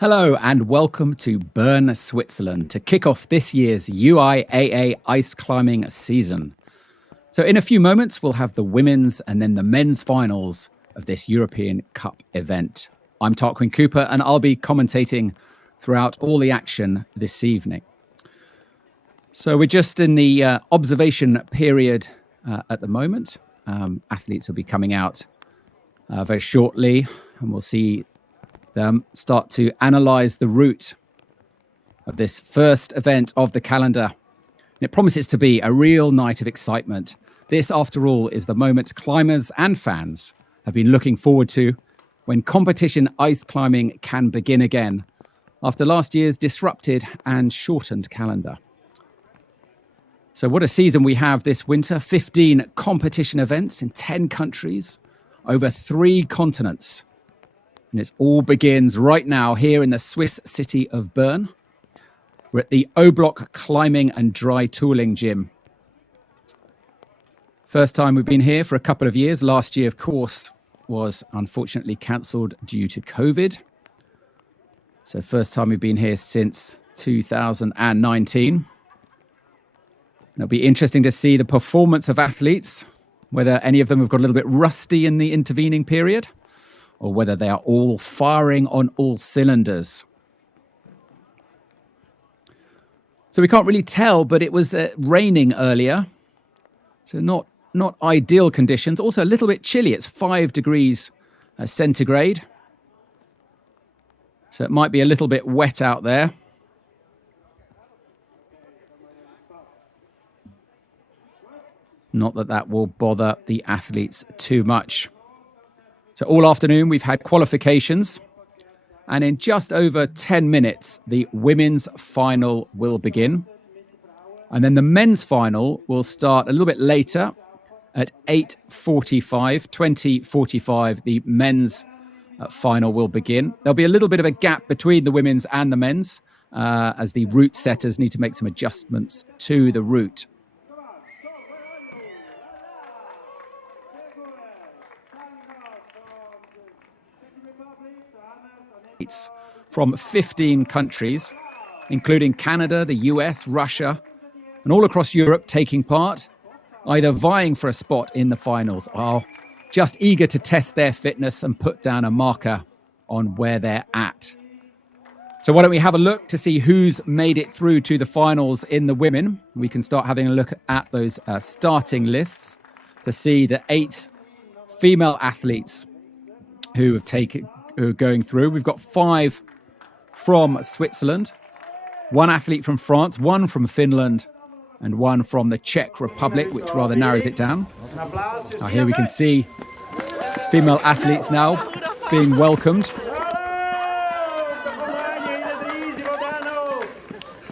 Hello and welcome to Bern, Switzerland to kick off this year's UIAA ice climbing season. So in a few moments, we'll have the women's and then the men's finals of this European Cup event. I'm Tarquin Cooper and I'll be commentating throughout all the action this evening. So we're just in the observation period at the moment. Athletes will be coming out very shortly and we'll see them start to analyze the route of this first event of the calendar. And it promises to be a real night of excitement. This, after all, is the moment climbers and fans have been looking forward to when competition ice climbing can begin again after last year's disrupted and shortened calendar. So what a season we have this winter. 15 competition events in 10 countries over 3 continents. And it all begins right now here in the Swiss city of Bern. We're at the O-Block Climbing and Dry Tooling Gym. First time we've been here for a couple of years. Last year, of course, was unfortunately cancelled due to COVID. So first time we've been here since 2019. It'll be interesting to see the performance of athletes, whether any of them have got a little bit rusty in the intervening period, or whether they are all firing on all cylinders. So we can't really tell, but it was raining earlier. So not ideal conditions. Also a little bit chilly. It's 5 degrees centigrade. So it might be a little bit wet out there. Not that that will bother the athletes too much. So all afternoon, we've had qualifications. And in just over 10 minutes, the women's final will begin. And then the men's final will start a little bit later at 8:45, 20:45, the men's final will begin. There'll be a little bit of a gap between the women's and the men's as the route setters need to make some adjustments to the route. From 15 countries, including Canada, the US, Russia, and all across Europe taking part, either vying for a spot in the finals or just eager to test their fitness and put down a marker on where they're at. So why don't we have a look to see who's made it through to the finals in the women? We can start having a look at those starting lists to see the 8 female athletes who are going through. We've got 5 from Switzerland, 1 athlete from France, 1 from Finland, and 1 from the Czech Republic, which rather narrows it down. Here we can see female athletes now being welcomed.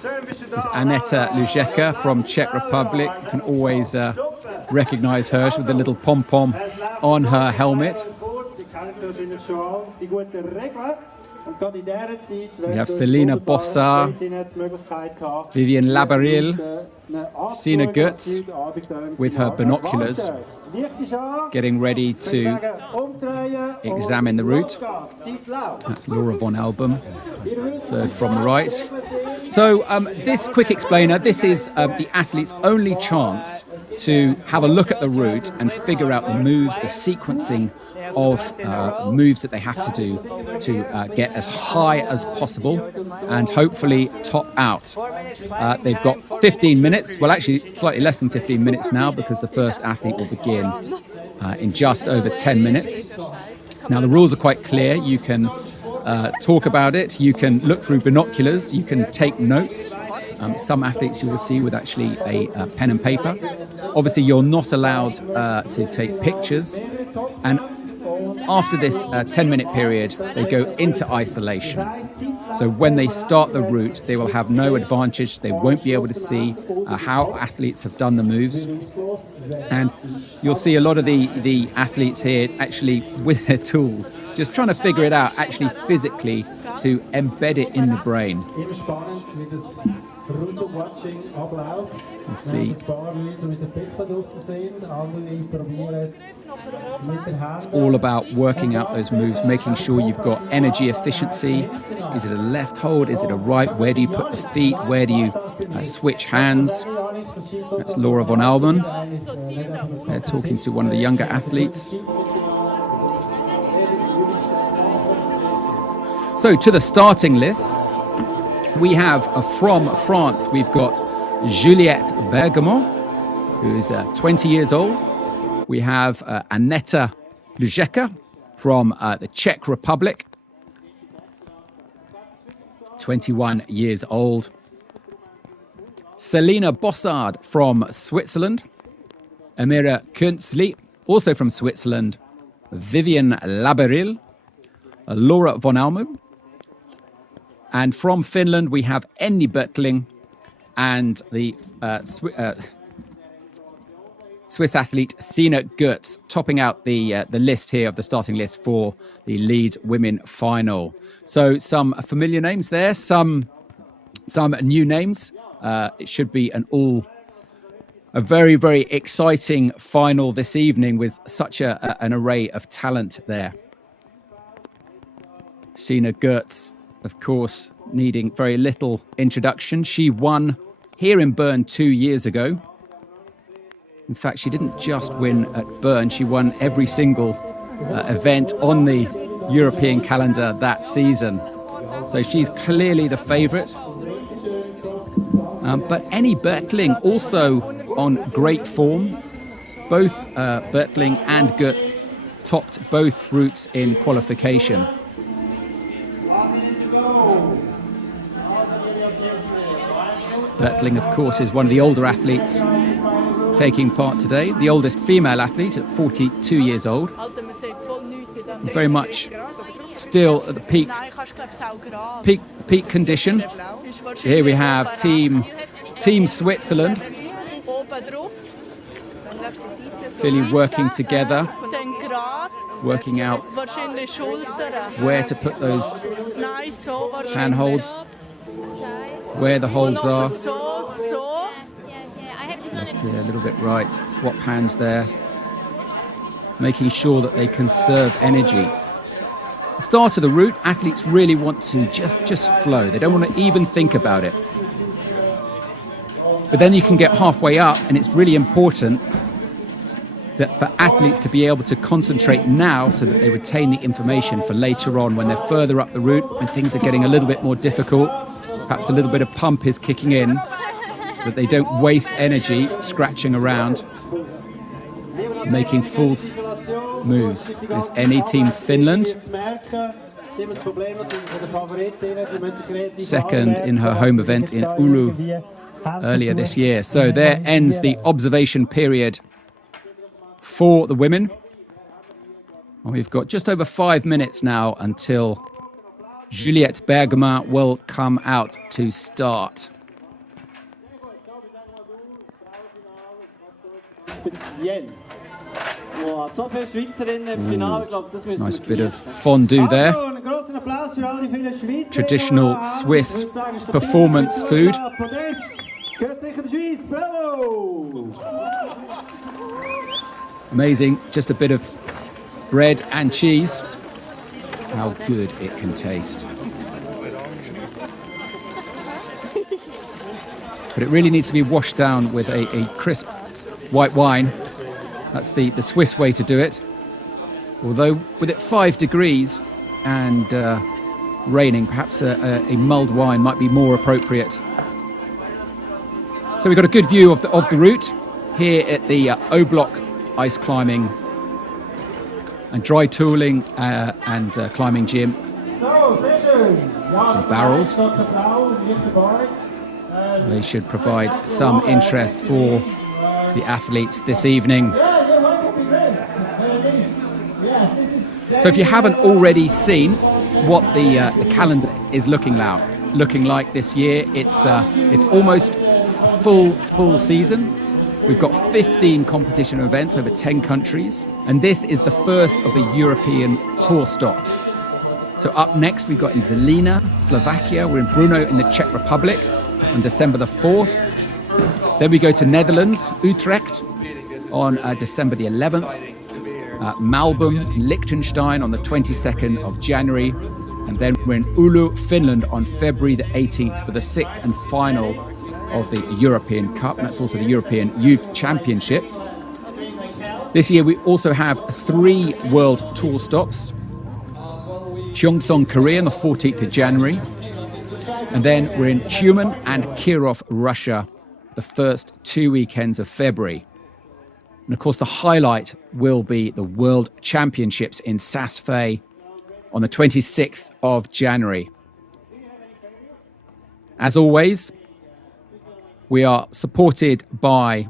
There's Annetta Lujeca from Czech Republic. You can always recognize her with the little pom-pom on her helmet. We have Selena Bossa, Vivian Labyril, Sina Goetz with her binoculars, getting ready to examine the route. That's Laura von Album, third from the right. So this quick explainer, this is the athlete's only chance to have a look at the route and figure out the moves, the sequencing of moves that they have to do to get as high as possible and hopefully top out. They've got 15 minutes, well actually slightly less than 15 minutes now because the first athlete will begin in just over 10 minutes. Now the rules are quite clear. You can talk about it, you can look through binoculars, you can take notes. Some athletes you will see with actually a pen and paper. Obviously you're not allowed to take pictures, and after this 10-minute period, they go into isolation. So when they start the route, they will have no advantage. They won't be able to see how athletes have done the moves. And you'll see a lot of the athletes here actually with their tools, just trying to figure it out actually physically to embed it in the brain. can see it's all about working out those moves, making sure you've got energy efficiency. Is it a left hold? Is it a right? Where do you put the feet? Where do you switch hands? That's Laura von Allman. They're talking to one of the younger athletes. So to the starting list, we have from France, we've got Juliette Bergemon, who is 20 years old. We have Annetta Lujeca from the Czech Republic, 21 years old. Selena Bossa from Switzerland. Amira Kunsley, also from Switzerland. Vivian Labyril. Laura von Allman. And from Finland, we have Enni Burkling and the Swiss athlete Sina Goetz, topping out the list here of the starting list for the lead women final. So some familiar names there, some new names. It should be a very, very exciting final this evening with such an array of talent there. Sina Goetz, of course, needing very little introduction. She won here in Bern 2 years ago. In fact, she didn't just win at Bern, she won every single event on the European calendar that season. So she's clearly the favourite. But Enni Burkling also on great form. Both Burkling and Goetz topped both routes in qualification. Burkling, of course, is one of the older athletes taking part today, the oldest female athlete at 42 years old. Very much still at the peak condition. Here we have Team Switzerland, really working together, working out where to put those handholds, where the holds are. Left here, a little bit right. Swap hands there, making sure that they conserve energy. The start of the route, athletes really want to just flow. They don't want to even think about it. But then you can get halfway up, and it's really important that for athletes to be able to concentrate now so that they retain the information for later on when they're further up the route, when things are getting a little bit more difficult, perhaps a little bit of pump is kicking in, that they don't waste energy scratching around, making full moves. There's Enni, Team Finland, second in her home event in Oulu earlier this year. So there ends the observation period for the women. And we've got just over 5 minutes now until Juliette Bergemon will come out to start. Nice bit of fondue there. Traditional Swiss performance food. Amazing, just a bit of bread and cheese. How good it can taste. But it really needs to be washed down with a crisp white wine. That's the Swiss way to do it. Although with it 5 degrees and raining, perhaps a mulled wine might be more appropriate. So we've got a good view of the route here at the O-Block ice climbing and dry tooling and climbing gym. Some barrels. They should provide some interest for the athletes this evening. So if you haven't already seen what the calendar is looking like this year, it's almost a full season. We've got 15 competition events over 10 countries, and this is the first of the European tour stops. So up next we've got in Zelina, Slovakia, we're in Brno in the Czech Republic, on December the 4th. Then we go to Netherlands, Utrecht, on December the 11th. Malmö, Liechtenstein on the 22nd of January. And then we're in Oulu, Finland on February the 18th for the 6th and final of the European Cup. And that's also the European Youth Championships. This year we also have 3 World Tour stops. Cheongsong, Korea on the 14th of January. And then we're in Tyumen and Kirov, Russia, the first 2 weekends of February. And of course, the highlight will be the World Championships in Saas-Fee on the 26th of January. As always, we are supported by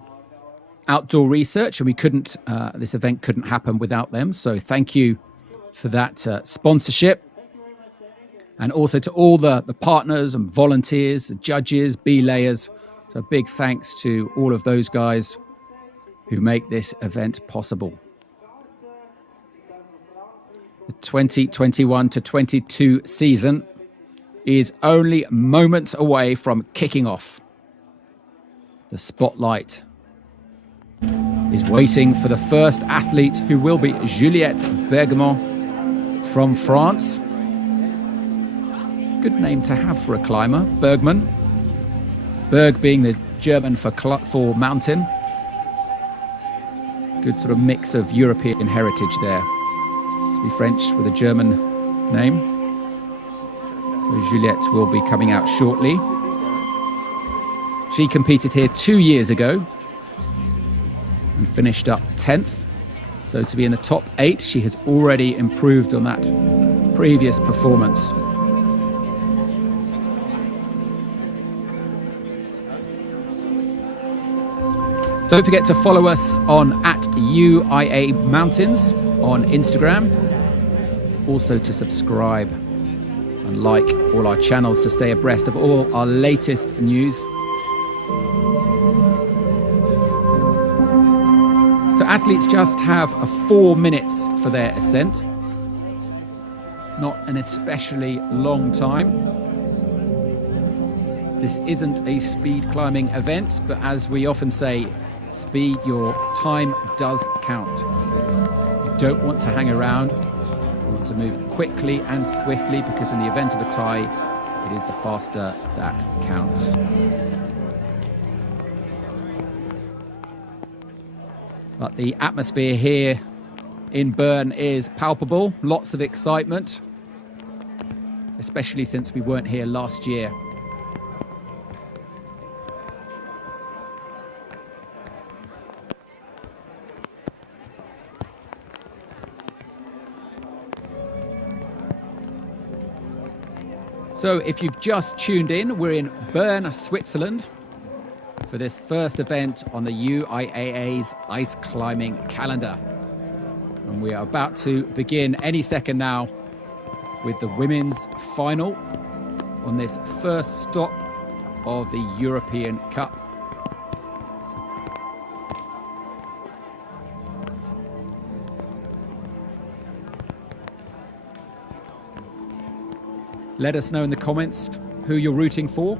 Outdoor Research, and we couldn't. This event couldn't happen without them. So thank you for that sponsorship. And also to all the partners and volunteers, the judges, belayers. So a big thanks to all of those guys who make this event possible. The 2021 to 22 season is only moments away from kicking off. The spotlight is waiting for the first athlete, who will be Juliette Bergemon from France. Good name to have for a climber, Bergman. Berg being the German for mountain. Good sort of mix of European heritage there. To be French with a German name. So Juliette will be coming out shortly. She competed here 2 years ago and finished up 10th. So to be in the top 8, she has already improved on that previous performance. Don't forget to follow us on @UIA Mountains on Instagram. Also to subscribe and like all our channels to stay abreast of all our latest news. So athletes just have 4 minutes for their ascent. Not an especially long time. This isn't a speed climbing event, but as we often say, your time does count. You don't want to hang around. You want to move quickly and swiftly, because in the event of a tie, it is the faster that counts. But the atmosphere here in Bern is palpable. Lots of excitement, especially since we weren't here last year. So if you've just tuned in, we're in Bern, Switzerland for this first event on the UIAA's ice climbing calendar. And we are about to begin any second now with the women's final on this first stop of the European Cup. Let us know in the comments who you're rooting for.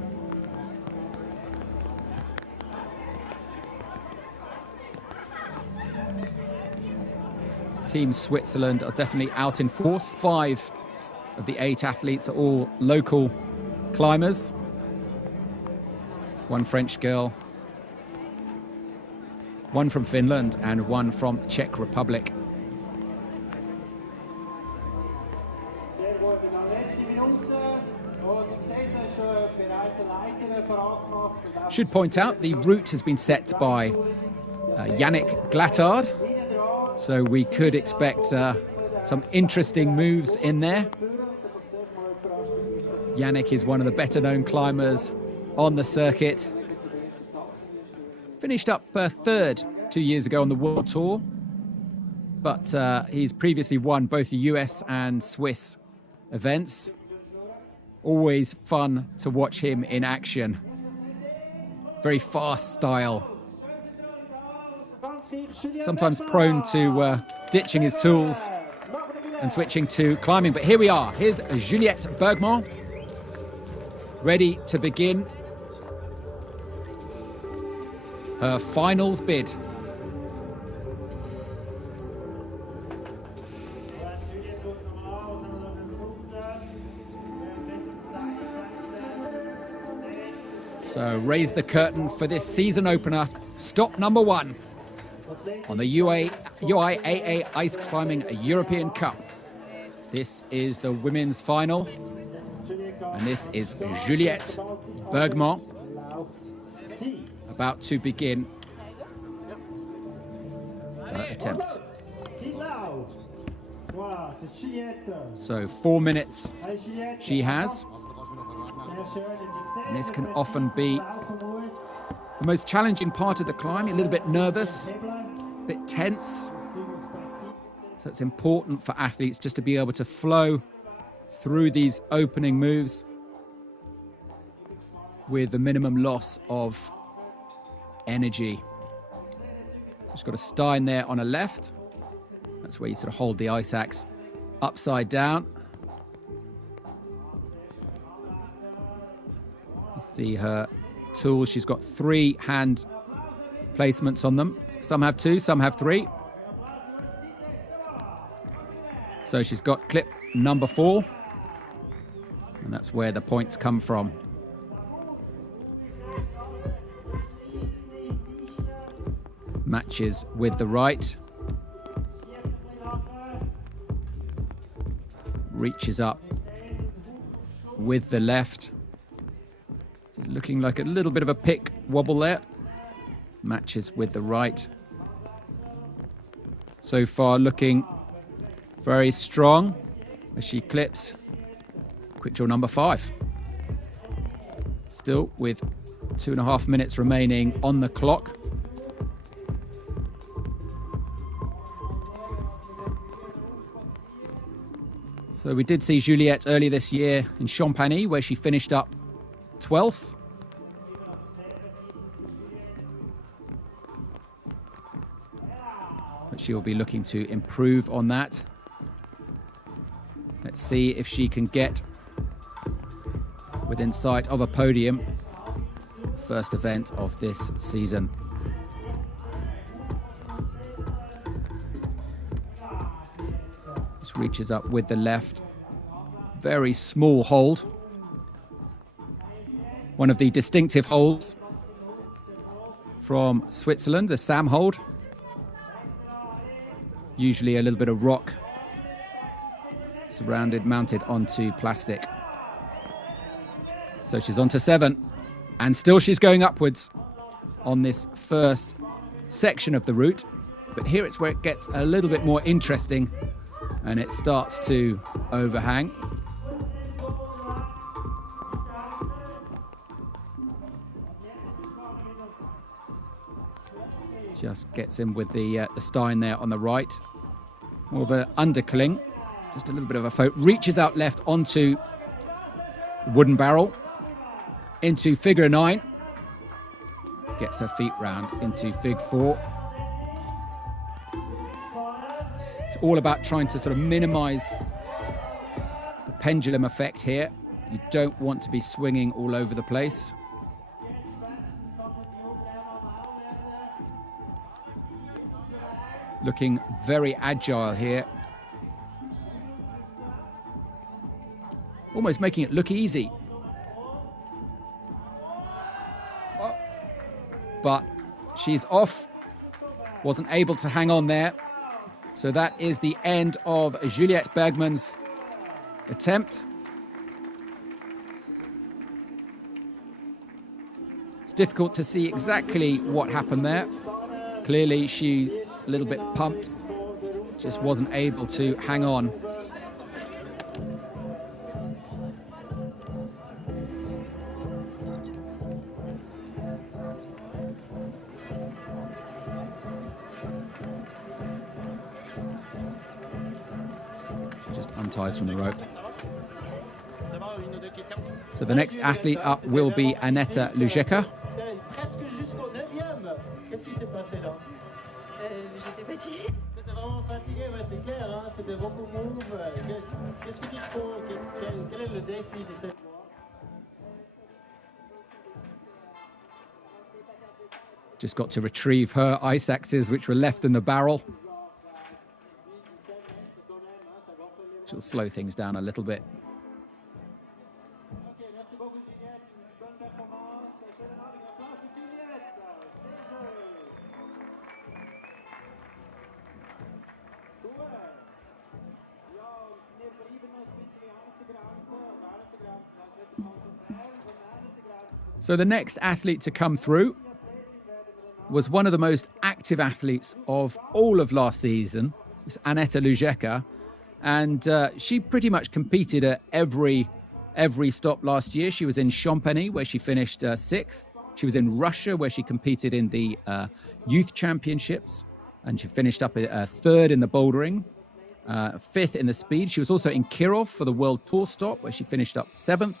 Team Switzerland are definitely out in force. 5 of the 8 athletes are all local climbers. 1 French girl, 1 from Finland, and 1 from Czech Republic. Should point out the route has been set by Yannick Glattard, so we could expect some interesting moves in there. Yannick is one of the better known climbers on the circuit. Finished up 3rd 2 years ago on the World Tour, but he's previously won both the US and Swiss events. Always fun to watch him in action. Very fast style. Sometimes prone to ditching his tools and switching to climbing. But here we are. Here's Juliette Bergemon, ready to begin her finals bid. So raise the curtain for this season opener, stop number 1 on the UIAA Ice Climbing European Cup. This is the women's final, and this is Juliette Bergemon about to begin her attempt. So 4 minutes she has. And this can often be the most challenging part of the climb. You're a little bit nervous, a bit tense. So it's important for athletes just to be able to flow through these opening moves with the minimum loss of energy. So she's got a Stein there on her left. That's where you sort of hold the ice axe upside down. See her tools. She's got 3 hand placements on them. Some have 2, some have 3. So she's got clip number 4, and that's where the points come from. Matches with the right. Reaches up with the left. Looking like a little bit of a pick wobble there. Matches with the right. So far looking very strong as she clips quick draw number 5. Still with 2.5 minutes remaining on the clock. So we did see Juliette earlier this year in Champagny, where she finished up 12th. But she'll be looking to improve on that. Let's see if she can get within sight of a podium. First event of this season. Just reaches up with the left. Very small hold. One of the distinctive holds from Switzerland, the Sam hold. Usually a little bit of rock surrounded, mounted onto plastic. So she's on to 7, and still she's going upwards on this first section of the route. But here it's where it gets a little bit more interesting, and it starts to overhang. Just gets in with the Stein there on the right. More of an undercling. Just a little bit of a float. Reaches out left onto wooden barrel. Into figure 9. Gets her feet round into fig 4. It's all about trying to sort of minimize the pendulum effect here. You don't want to be swinging all over the place. Looking very agile here. Almost making it look easy. Oh. But she's off. Wasn't able to hang on there. So that is the end of Juliette Bergemon's attempt. It's difficult to see exactly what happened there. Clearly she a little bit pumped, just wasn't able to hang on. She just unties from the rope. So the next athlete up will be Annetta Lujeca. J'étais fatiguée. T'étais vraiment fatiguée, ouais, c'est clair, hein, c'était beaucoup de move. Qu'est-ce que tu trouves? Quel est le défi de cette fois? Just got to retrieve her ice axes, which were left in the barrel. She'll slow things down a little bit. So the next athlete to come through was one of the most active athletes of all of last season. It's Annetta Lujeca. And she pretty much competed at every stop last year. She was in Champagny, where she finished 6th. She was in Russia, where she competed in the youth championships. And she finished up at 3rd in the bouldering, 5th in the speed. She was also in Kirov for the World Tour stop, where she finished up 7th.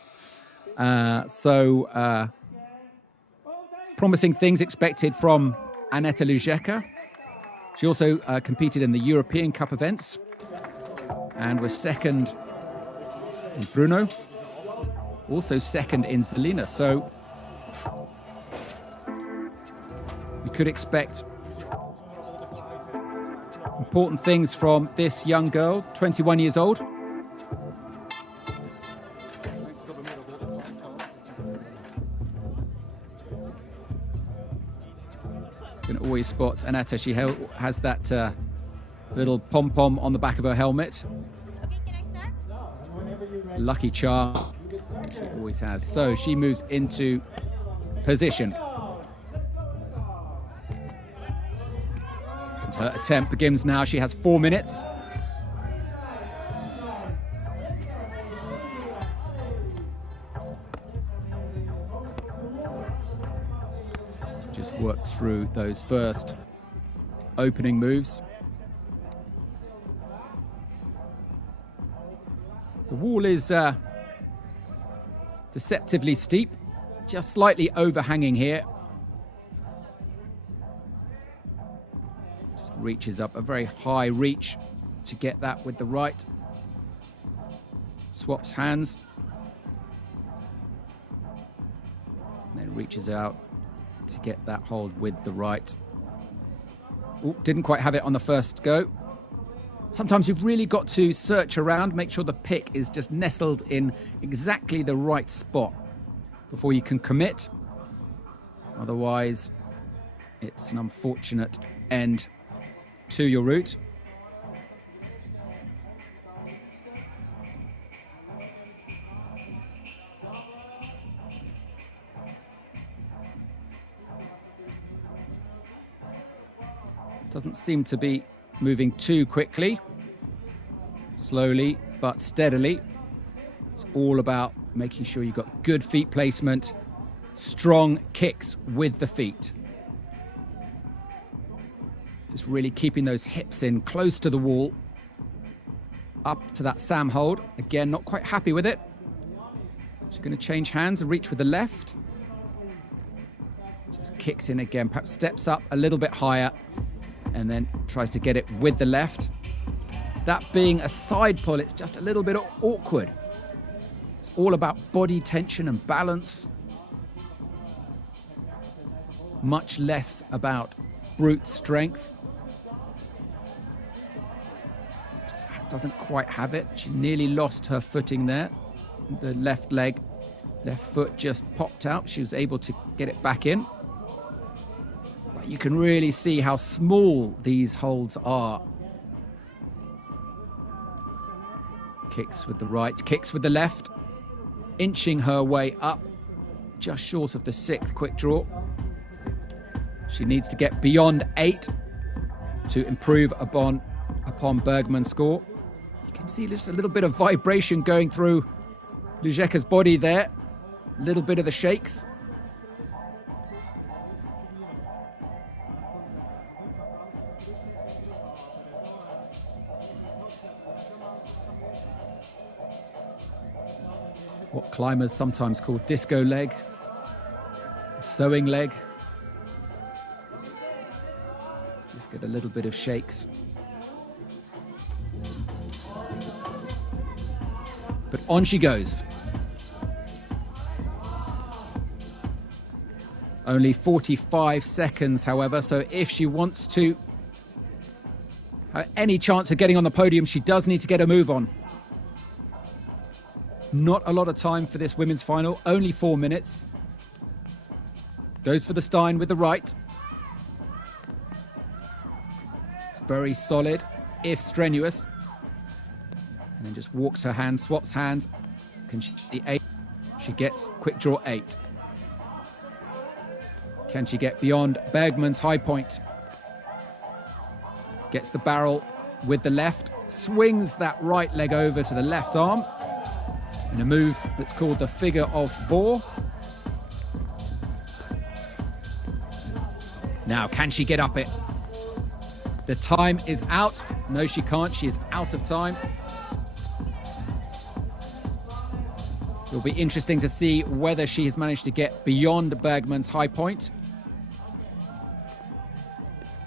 Promising things expected from Annetta Lujeca. She also competed in the European Cup events and was 2nd in Brno, also 2nd in Selena. So we could expect important things from this young girl, 21 years old. You can always spot Annetta. She has that little pom-pom on the back of her helmet. Okay, can I start? Lucky charm. She always has. So she moves into position. And her attempt begins now. She has 4 minutes. Just worked through those first opening moves. The wall is deceptively steep, just slightly overhanging here. Just reaches up a very high reach to get that with the right. Swaps hands. And then reaches out to get that hold with the right. Ooh, didn't quite have it on the first go. Sometimes you've really got to search around, make sure the pick is just nestled in exactly the right spot before you can commit. Otherwise, it's an unfortunate end to your route. Doesn't seem to be moving too quickly. Slowly but steadily. It's all about making sure you've got good feet placement, strong kicks with the feet. Just really keeping those hips in close to the wall. Up to that Sam hold. Again, not quite happy with it. She's going to change hands and reach with the left. Just kicks in again, perhaps steps up a little bit higher and then tries to get it with the left. That being a side pull, it's just a little bit awkward. It's all about body tension and balance. Much less about brute strength. Just doesn't quite have it. She nearly lost her footing there. The left leg, left foot just popped out. She was able to get it back in. But you can really see how small these holds are. Kicks with the right, kicks with the left, inching her way up, just short of the 6th quick draw. She needs to get beyond 8 to improve upon Bergemon's score. You can see just a little bit of vibration going through Lujeca's body there, a little bit of the shakes. What climbers sometimes call disco leg, sewing leg. Just get a little bit of shakes. But on she goes. Only 45 seconds, however, so if she wants to have any chance of getting on the podium, she does need to get a move on. Not a lot of time for this women's final, only 4 minutes. Goes for the Stein with the right. It's very solid, if strenuous. And then just walks her hand, swaps hands. Can she the 8? She gets quick draw 8. Can she get beyond Bergman's high point? Gets the barrel with the left, swings that right leg over to the left arm in a move that's called the figure of 4. Now, can she get up it? The time is out. No, she can't. She is out of time. It'll be interesting to see whether she has managed to get beyond Bergman's high point.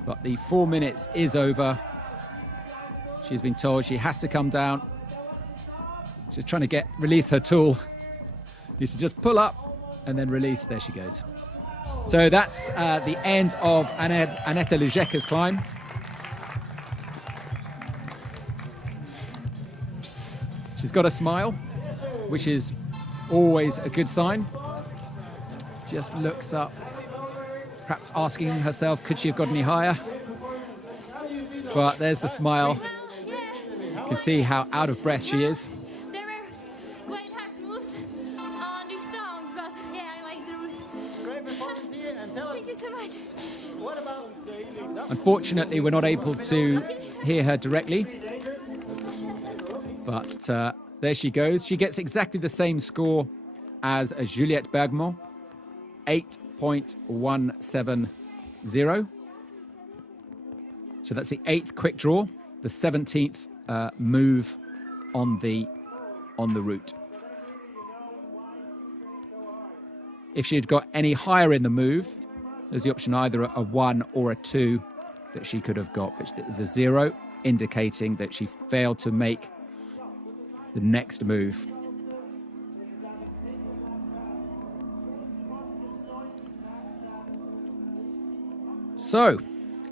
But the 4 minutes is over. She's been told she has to come down. She's trying to release her tool. Needs to just pull up and then release. There she goes. So that's the end of Annetta Lujeca's climb. She's got a smile, which is always a good sign. Just looks up, perhaps asking herself, could she have got any higher? But there's the smile. You can see how out of breath she is. There were quite hard moves on these stones, but yeah, I like the route. Great performance here, and tell us. Thank you so much. What about Unfortunately, we're not able to hear her directly. But there she goes. She gets exactly the same score as Juliette Bergemon, 8.170. So that's the 8th quick draw, the 17th move on the route. If she had got any higher in the move, there's the option either a 1 or a 2 that she could have got, but there's a 0 indicating that she failed to make the next move. So,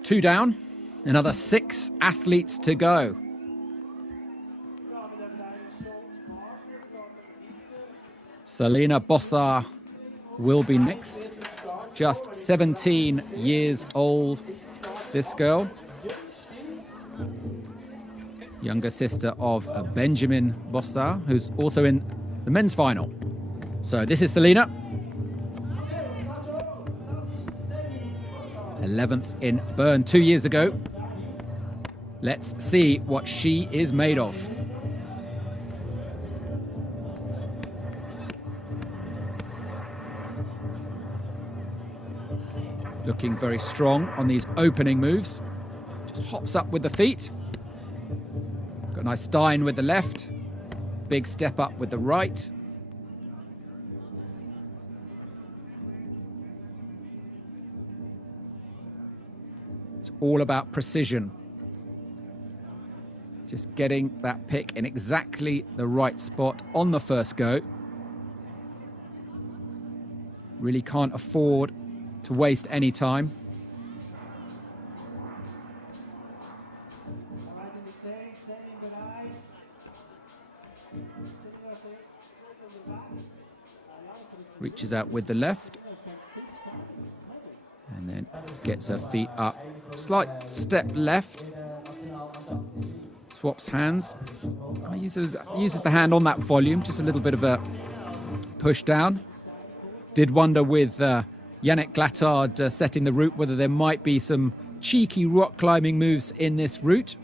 2 down, another 6 athletes to go. Selena Bossa will be next. Just 17 years old, this girl. Younger sister of Benjamin Bossa, who's also in the men's final. So this is Selena. 11th in Bern 2 years ago. Let's see what she is made of. Looking very strong on these opening moves. Just hops up with the feet. Got a nice Stein with the left. Big step up with the right. It's all about precision. Just getting that pick in exactly the right spot on the first go. Really can't afford to waste any time. Reaches out with the left and then gets her feet up. Slight step left. Swaps hands. Uses the hand on that volume. Just a little bit of a push down. Did wonder with Yannick Glattard setting the route whether there might be some cheeky rock climbing moves in this route.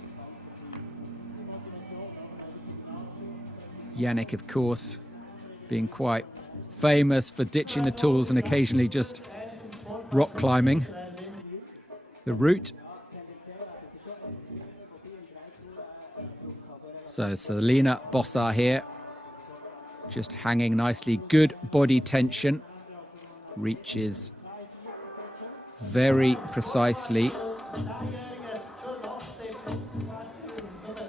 Yannick, of course, being quite famous for ditching the tools and occasionally just rock climbing the route. So Selena Bossa here, just hanging nicely, good body tension, reaches very precisely.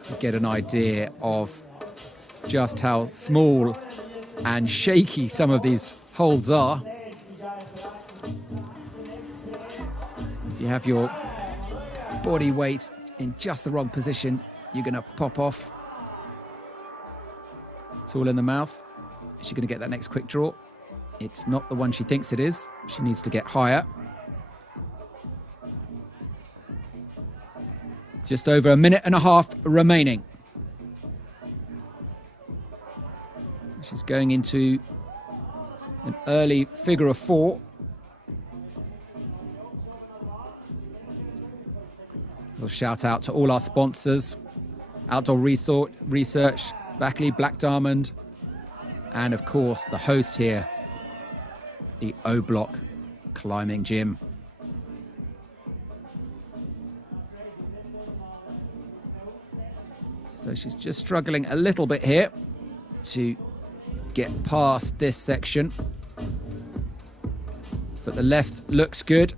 You get an idea of just how small and shaky some of these holds are. If you have your body weight in just the wrong position, you're going to pop off. It's all in the mouth. Is she going to get that next quick draw? It's not the one she thinks it is. She needs to get higher. Just over a minute and a half remaining. She's going into an early figure of 4. We'll shout out to all our sponsors, Outdoor Research, Backley, Black Diamond, and of course the host here, the O Block Climbing Gym. So she's just struggling a little bit here to get past this section. But the left looks good.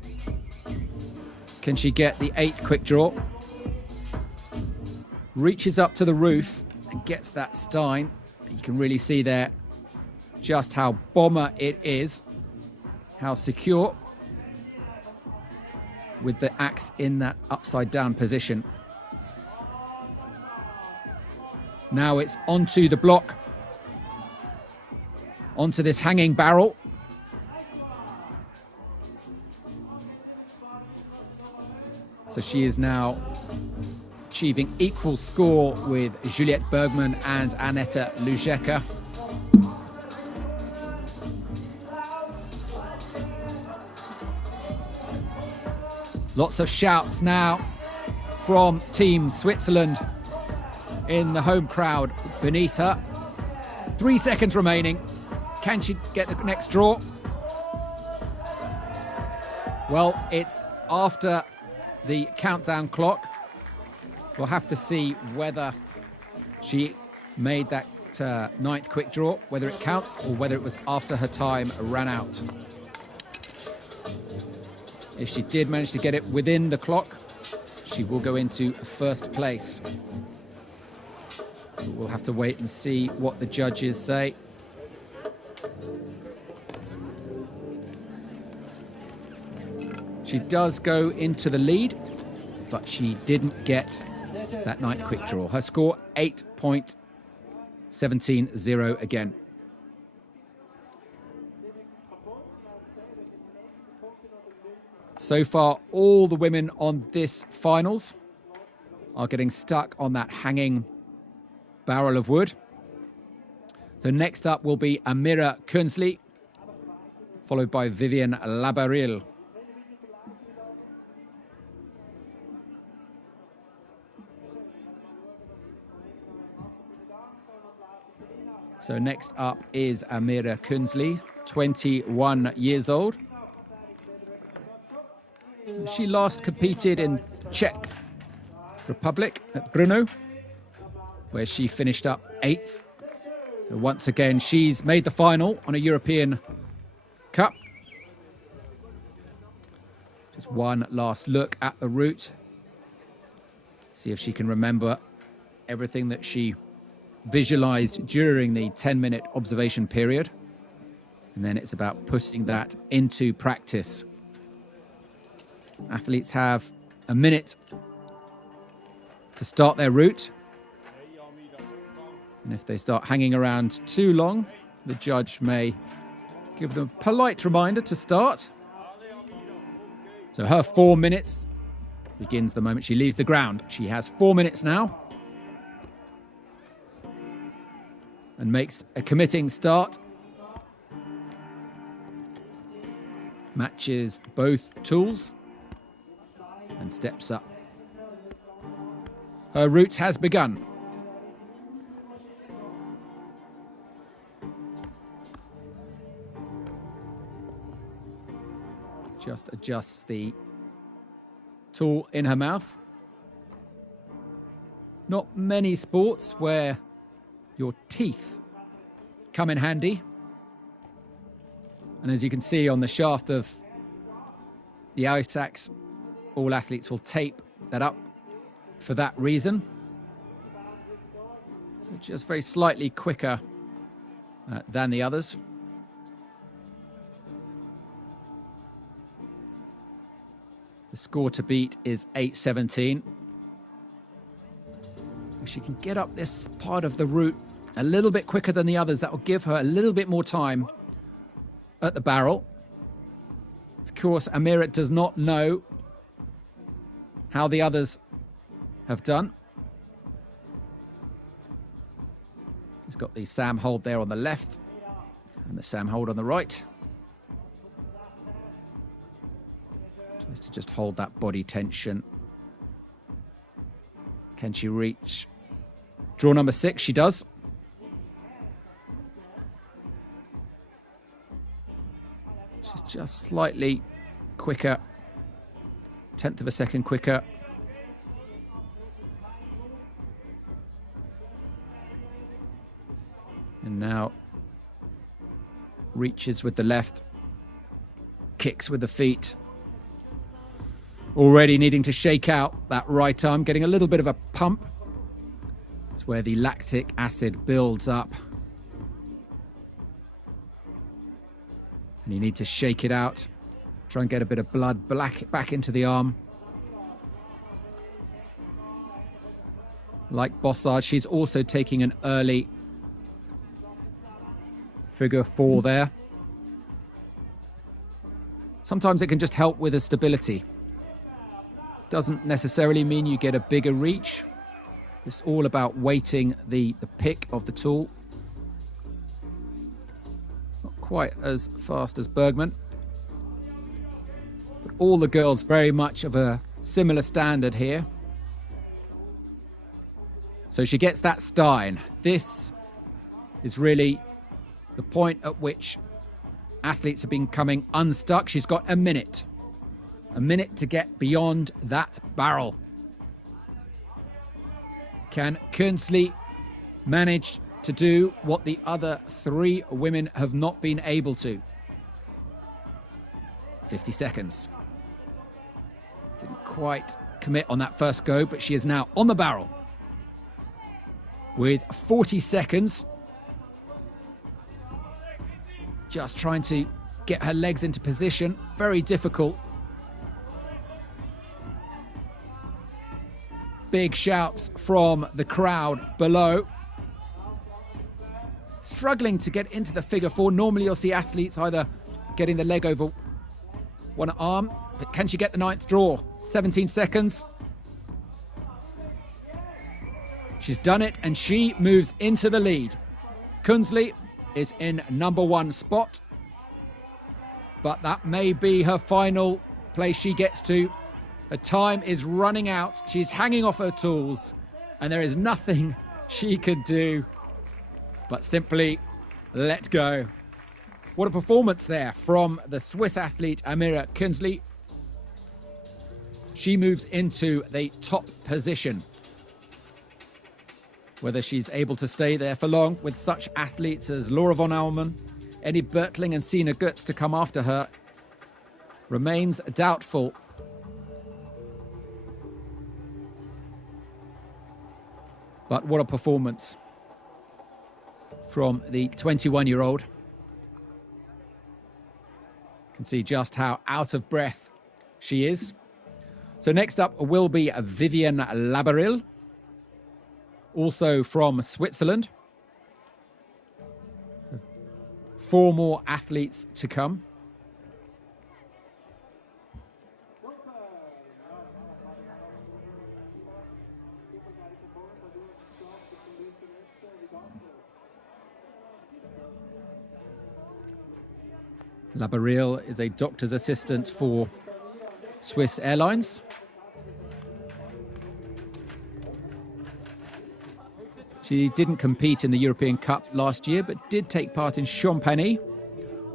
Can she get the 8th quick draw? Reaches up to the roof and gets that stein. You can really see there just how bomber it is, how secure, with the axe in that upside down position. Now it's onto the block, onto this hanging barrel. So she is now achieving equal score with Juliette Bergemon and Annetta Lujeca. Lots of shouts now from Team Switzerland in the home crowd beneath her. 3 seconds remaining. Can she get the next draw? Well, it's after the countdown clock. We'll have to see whether she made that 9th quick draw, whether it counts or whether it was after her time ran out. If she did manage to get it within the clock, she will go into first place. But we'll have to wait and see what the judges say. She does go into the lead, but she didn't get that 9th quick draw. Her score, 8.170 again. So far, all the women on this finals are getting stuck on that hanging barrel of wood. So next up will be Amira Kunsley, followed by Vivian Labyril. So next up is Amira Kunsley, 21 years old. She last competed in Czech Republic at Brno, where she finished up 8th. So once again, she's made the final on a European Cup. Just one last look at the route. See if she can remember everything that she visualized during the 10-minute observation period. And then it's about putting that into practice. Athletes have a minute to start their route. And if they start hanging around too long, the judge may give them a polite reminder to start. So her 4 minutes begins the moment she leaves the ground. She has 4 minutes now. And makes a committing start. Matches both tools. And steps up. Her route has begun. Just adjusts the tool in her mouth. Not many sports where your teeth come in handy. And as you can see on the shaft of the ice axe, all athletes will tape that up for that reason. So just very slightly quicker than the others. The score to beat is 8:17. If she can get up this part of the route a little bit quicker than the others, that will give her a little bit more time at the barrel. Of course, Amira does not know how the others have done. She's got the Sam hold there on the left and the Sam hold on the right. Tries to just hold that body tension. Can she reach draw number 6? She does. She's just slightly quicker, 1/10 of a second quicker. And now reaches with the left, kicks with the feet. Already needing to shake out that right arm, getting a little bit of a pump. It's where the lactic acid builds up. And you need to shake it out. Try and get a bit of blood back into the arm. Like Bossa, she's also taking an early figure 4 there. Sometimes it can just help with the stability. Doesn't necessarily mean you get a bigger reach. It's all about weighting the pick of the tool. Not quite as fast as Bergman. But all the girls very much of a similar standard here. So she gets that Stein. This is really the point at which athletes have been coming unstuck. She's got a minute to get beyond that barrel. Can Kunsley manage to do what the other 3 women have not been able to? 50 seconds. Didn't quite commit on that first go, but she is now on the barrel with 40 seconds. Just trying to get her legs into position. Very difficult. Big shouts from the crowd below. Struggling to get into the figure 4. Normally you'll see athletes either getting the leg over one arm, but can she get the 9th draw? 17 seconds. She's done it and she moves into the lead. Kunsley is in number 1 spot, but that may be her final place she gets to. Her time is running out. She's hanging off her tools and there is nothing she could do but simply let go. What a performance there from the Swiss athlete Amira Kunsley. She moves into the top position. Whether she's able to stay there for long with such athletes as Laura von Allman, any Burkling and Sina Götz to come after her remains doubtful. But what a performance from the 21-year-old. Can see just how out of breath she is. So next up will be Vivian Labyril, also from Switzerland. 4 more athletes to come. Labyril is a doctor's assistant for Swiss Airlines. She didn't compete in the European Cup last year, but did take part in Champagny,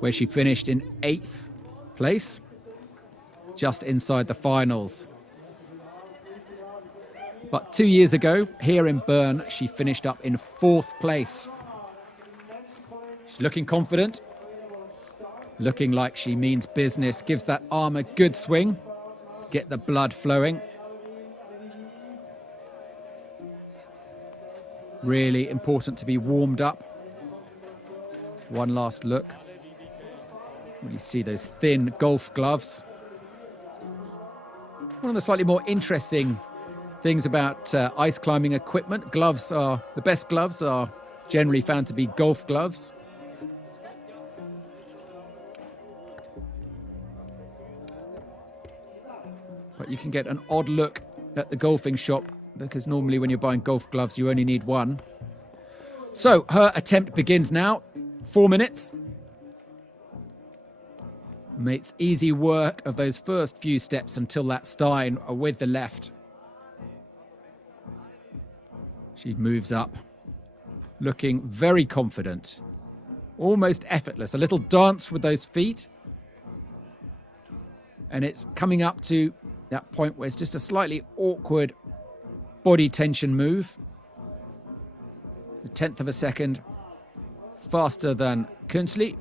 where she finished in 8th place, just inside the finals. But 2 years ago, here in Bern, she finished up in 4th place. She's looking confident, looking like she means business, gives that arm a good swing, get the blood flowing. Really important to be warmed up. One last look. You see those thin golf gloves. One of the slightly more interesting things about ice climbing equipment, the best gloves are generally found to be golf gloves. But you can get an odd look at the golfing shop because normally when you're buying golf gloves, you only need one. So her attempt begins now. 4 minutes. Makes easy work of those first few steps until that Stein with the left. She moves up, looking very confident, almost effortless. A little dance with those feet. And it's coming up to that point where it's just a slightly awkward body tension move. A tenth of a second faster than Kunsley.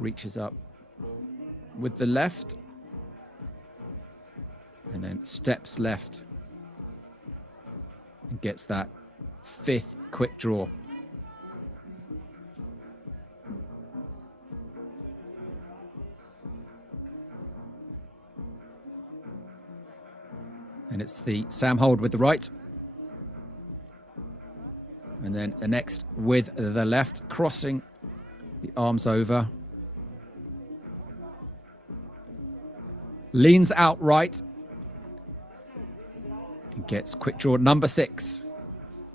Reaches up with the left and then steps left and gets that fifth quick draw. And it's the Sam hold with the right. And then the next with the left, crossing the arms over. Leans out right. And gets quick draw number 6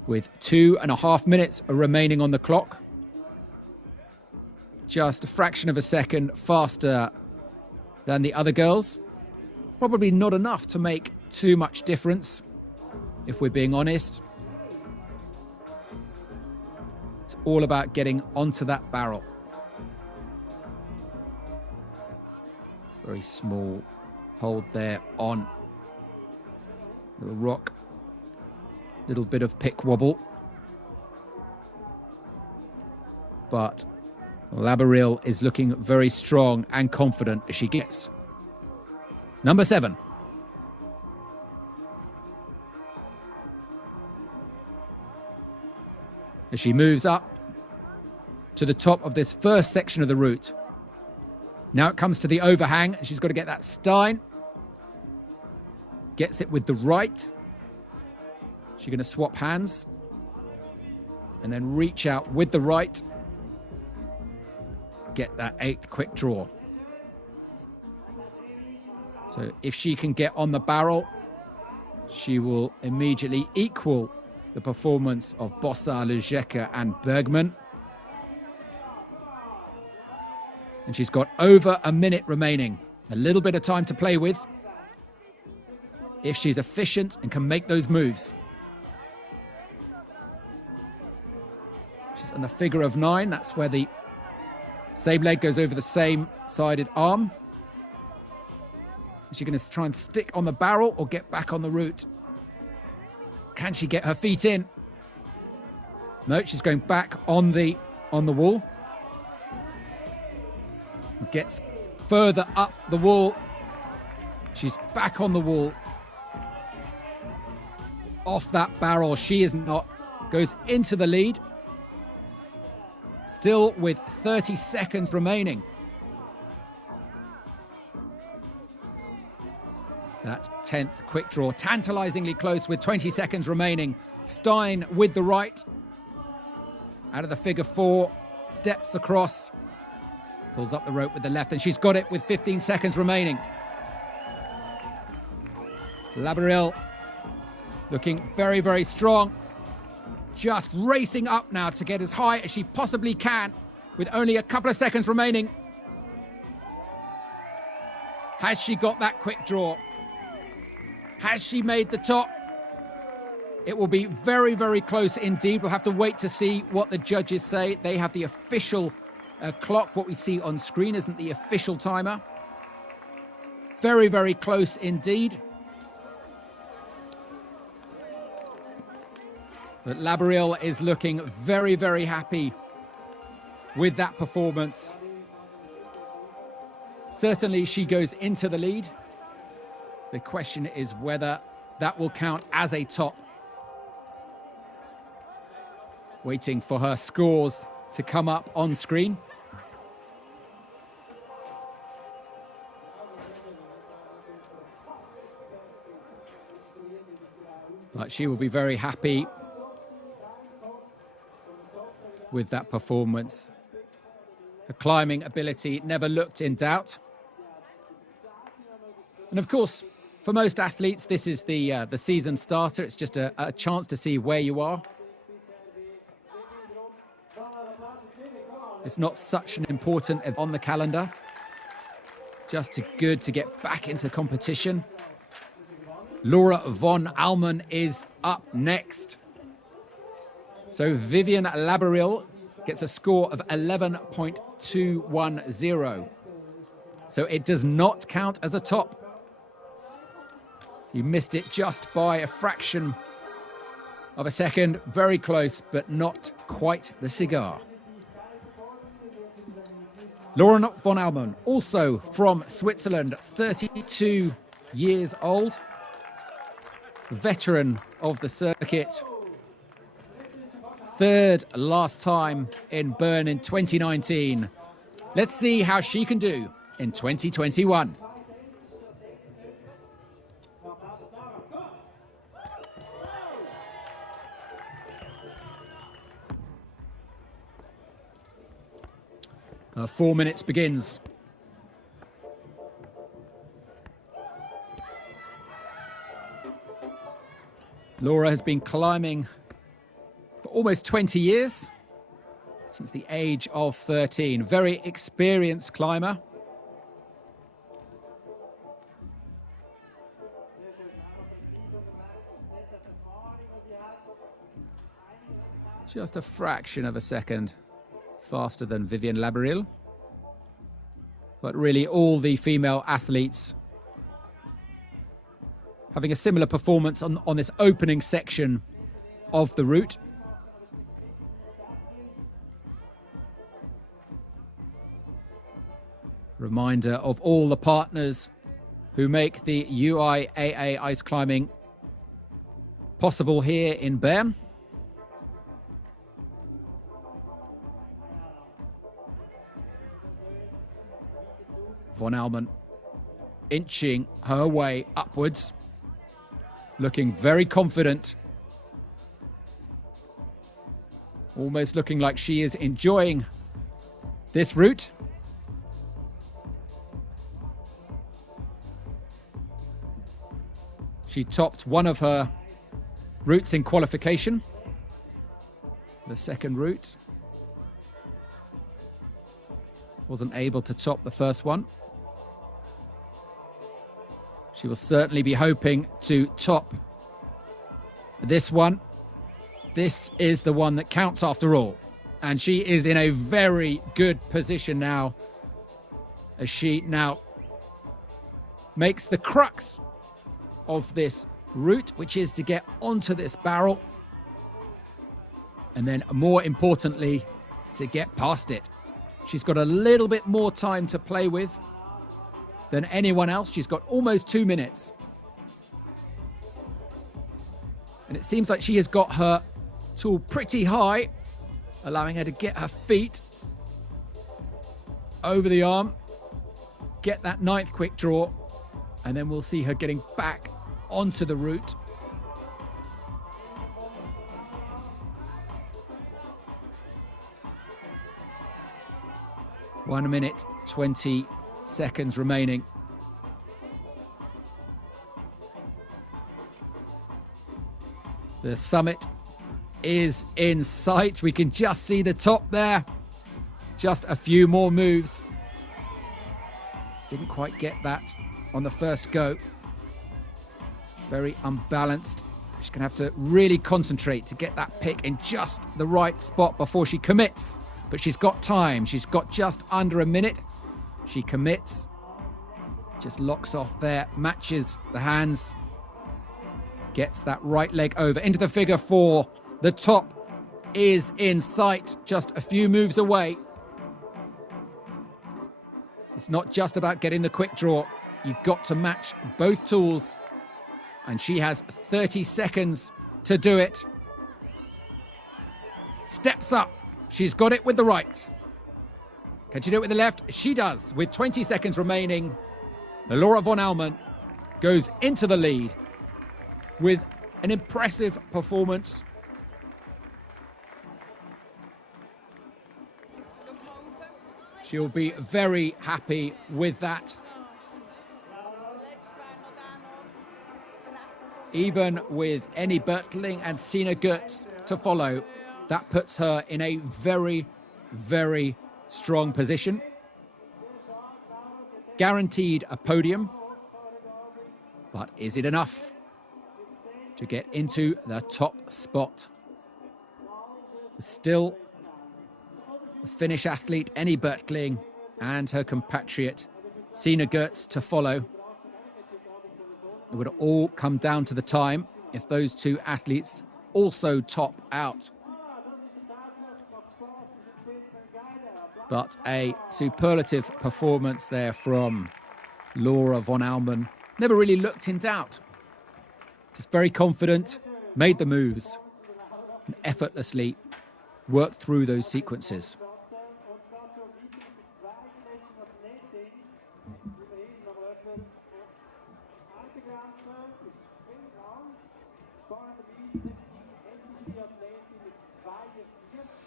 with 2.5 minutes remaining on the clock. Just a fraction of a second faster than the other girls. Probably not enough to make too much difference, if we're being honest. It's all about getting onto that barrel. Very small hold there on little rock. Little bit of pick wobble. But Labyril is looking very strong and confident as she gets. Number 7. As she moves up to the top of this first section of the route. Now it comes to the overhang, and she's got to get that Stein. Gets it with the right. She's going to swap hands. And then reach out with the right. Get that 8th quick draw. So if she can get on the barrel, she will immediately equal the performance of Bossa, Lujeca and Bergemon. And she's got over a minute remaining. A little bit of time to play with. If she's efficient and can make those moves. She's on the figure of 9. That's where the same leg goes over the same sided arm. Is she going to try and stick on the barrel or get back on the route? Can she get her feet in? No, she's going back on the wall. Gets further up the wall. She's back on the wall. Off that barrel, she is not. Goes into the lead. Still with 30 seconds remaining. That 10th quick draw, tantalizingly close with 20 seconds remaining. Stein with the right. Out of the figure 4, steps across. Pulls up the rope with the left, and she's got it with 15 seconds remaining. Labyril looking very, very strong. Just racing up now to get as high as she possibly can with only a couple of seconds remaining. Has she got that quick draw? Has she made the top? It will be very, very close indeed. We'll have to wait to see what the judges say. They have the official clock. What we see on screen isn't the official timer. Very, very close indeed. But Labyril is looking very, very happy with that performance. Certainly she goes into the lead. The question is whether that will count as a top. Waiting for her scores to come up on screen. like she will be very happy with that performance. Her climbing ability never looked in doubt. And of course, for most athletes, this is the season starter. It's just a chance to see where you are. It's not such an important event on the calendar. Just good to get back into competition. Laura von Allman is up next. So Vivian Labyril gets a score of 11.210. So it does not count as a top. You missed it just by a fraction of a second. Very close, but not quite the cigar. Laura von Allman, also from Switzerland, 32 years old. Veteran of the circuit. Third last time in Bern in 2019. Let's see how she can do in 2021. Her 4 minutes begins. Laura has been climbing for almost 20 years, since the age of 13. Very experienced climber. Just a fraction of a second faster than Vivian Labyril. But really all the female athletes having a similar performance on this opening section of the route. Reminder of all the partners who make the UIAA ice climbing possible here in Bern. Von Allman inching her way upwards, looking very confident. Almost looking like she is enjoying this route. She topped one of her routes in qualification, the second route. Wasn't able to top the first one. She will certainly be hoping to top this one. This is the one that counts after all. And she is in a very good position now, as she now makes the crux of this route, which is to get onto this barrel. And then more importantly, to get past it. She's got a little bit more time to play with than anyone else. She's got almost 2 minutes. And it seems like she has got her tool pretty high, allowing her to get her feet over the arm, get that 9th quick draw, and then we'll see her getting back onto the route. One minute, 20 seconds remaining. The summit is in sight. We can just see the top there. Just a few more moves. Didn't quite get that on the first go. Very unbalanced. She's going to have to really concentrate to get that pick in just the right spot before she commits. But she's got time. She's got just under a minute. She commits. Just locks off there. Matches the hands. Gets that right leg over into the figure 4. The top is in sight. Just a few moves away. It's not just about getting the quick draw. You've got to match both tools. And she has 30 seconds to do it. Steps up. She's got it with the right. Can she do it with the left? She does. With 20 seconds remaining, Laura von Allman goes into the lead with an impressive performance. She'll be very happy with that. Even with any Burkling and Sina Goetz to follow, that puts her in a very, very strong position. Guaranteed a podium, but is it enough to get into the top spot? Still, the Finnish athlete Annie Burkling and her compatriot Sina Goetz to follow. It would all come down to the time if those two athletes also top out. But a superlative performance there from Laura von Allman. Never really looked in doubt. Just very confident, made the moves, and effortlessly worked through those sequences.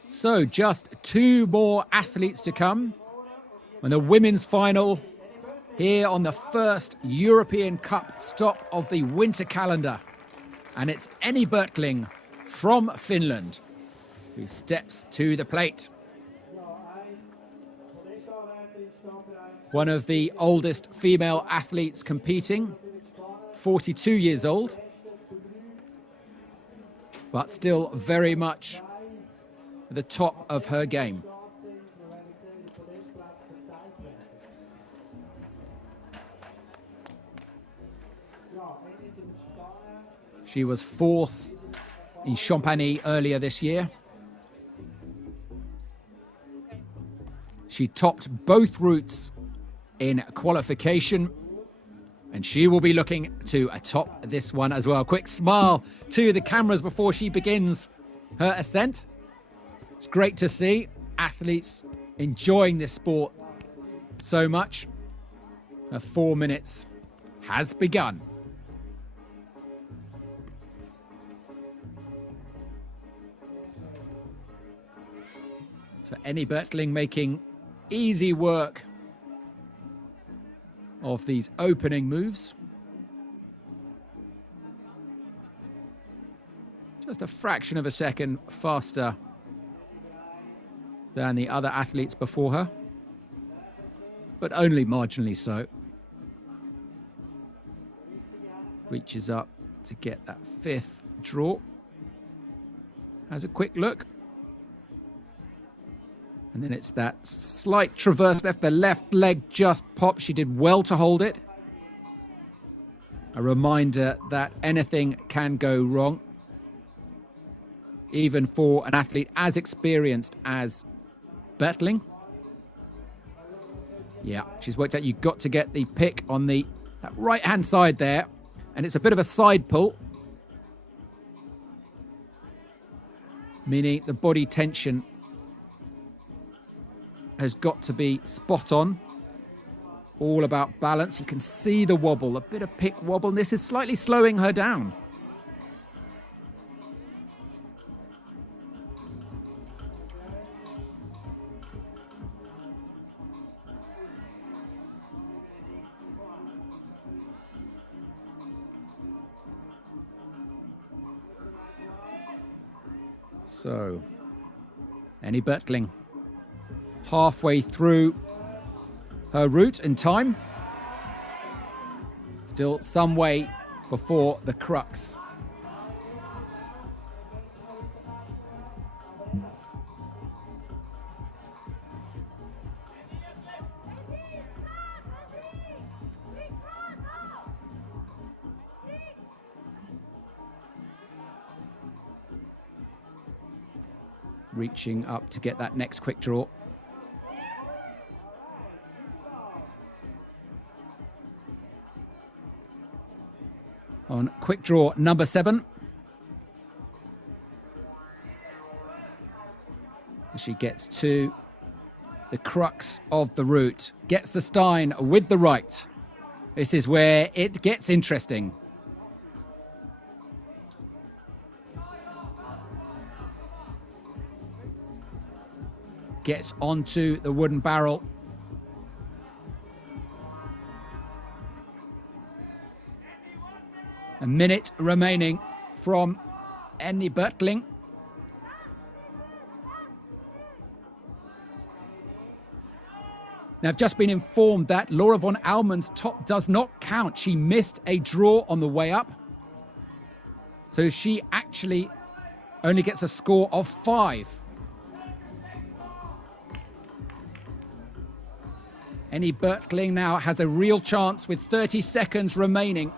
So just two more athletes to come. And the women's final here on the first European Cup stop of the winter calendar. And it's Annie Burkling from Finland who steps to the plate. One of the oldest female athletes competing, 42 years old, but still very much at the top of her game. She was fourth in Champagny earlier this year. She topped both routes in qualification, and she will be looking to top this one as well. Quick smile to the cameras before she begins her ascent. It's great to see athletes enjoying this sport so much. Her 4 minutes has begun. So Annie Burkling making easy work of these opening moves. Just a fraction of a second faster than the other athletes before her, but only marginally so. Reaches up to get that fifth draw. Has a quick look. And then it's that slight traverse left. The left leg just popped. She did well to hold it. A reminder that anything can go wrong, even for an athlete as experienced as Burkling. Yeah, she's worked out you've got to get the pick on that right-hand side there. And it's a bit of a side pull, meaning the body tension has got to be spot on. All about balance. You can see the wobble, a bit of pick wobble, and this is slightly slowing her down. So, Annie Burkling halfway through her route in time. Still some way before the crux. Reaching up to get that next quick draw. On quick draw number 7. She gets to the crux of the route. Gets the Stein with the right. This is where it gets interesting. gets onto the wooden barrel. A minute remaining from Annie Burkling. Now, I've just been informed that Laura von Allman's top does not count. She missed a draw on the way up. So she actually only gets a score of 5. Annie Burkling now has a real chance with 30 seconds remaining.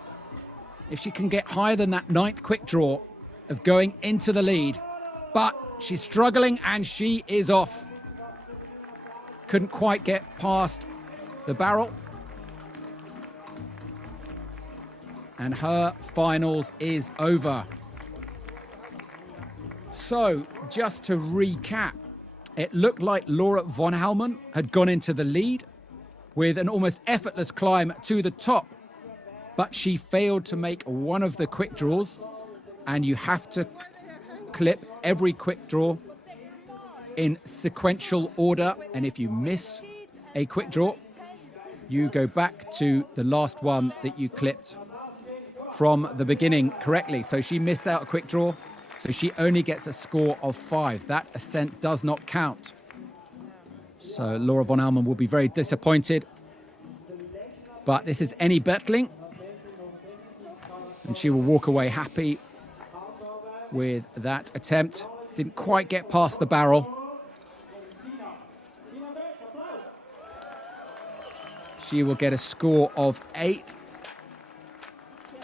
If she can get higher than that 9th quick draw of going into the lead. But she's struggling and she is off. Couldn't quite get past the barrel. And her finals is over. So, just to recap, it looked like Laura von Allman had gone into the lead with an almost effortless climb to the top. But she failed to make one of the quick draws. And you have to clip every quick draw in sequential order, and if you miss a quick draw, you go back to the last one that you clipped from the beginning correctly. So she missed out a quick draw, so she only gets a score of 5. That ascent does not count. So Laura von Allman will be very disappointed. But this is Annie Burkling, and she will walk away happy with that attempt. Didn't quite get past the barrel. She will get a score of 8.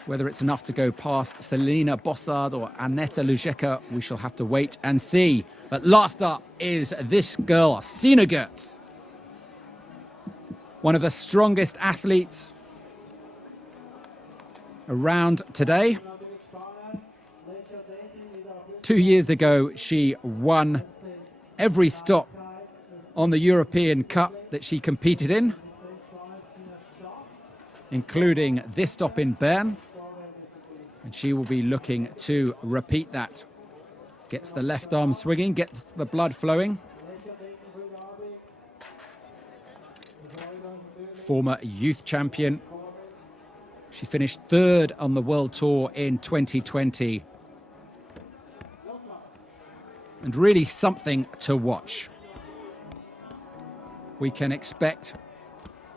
Whether it's enough to go past Selena Bossa or Annetta Lujeca, we shall have to wait and see. But last up is this girl, Sina Goetz. One of the strongest athletes around today. 2 years ago, she won every stop on the European Cup that she competed in, including this stop in Bern. And she will be looking to repeat that. Gets the left arm swinging, gets the blood flowing. Former youth champion. She finished 3rd on the World Tour in 2020. And really something to watch. We can expect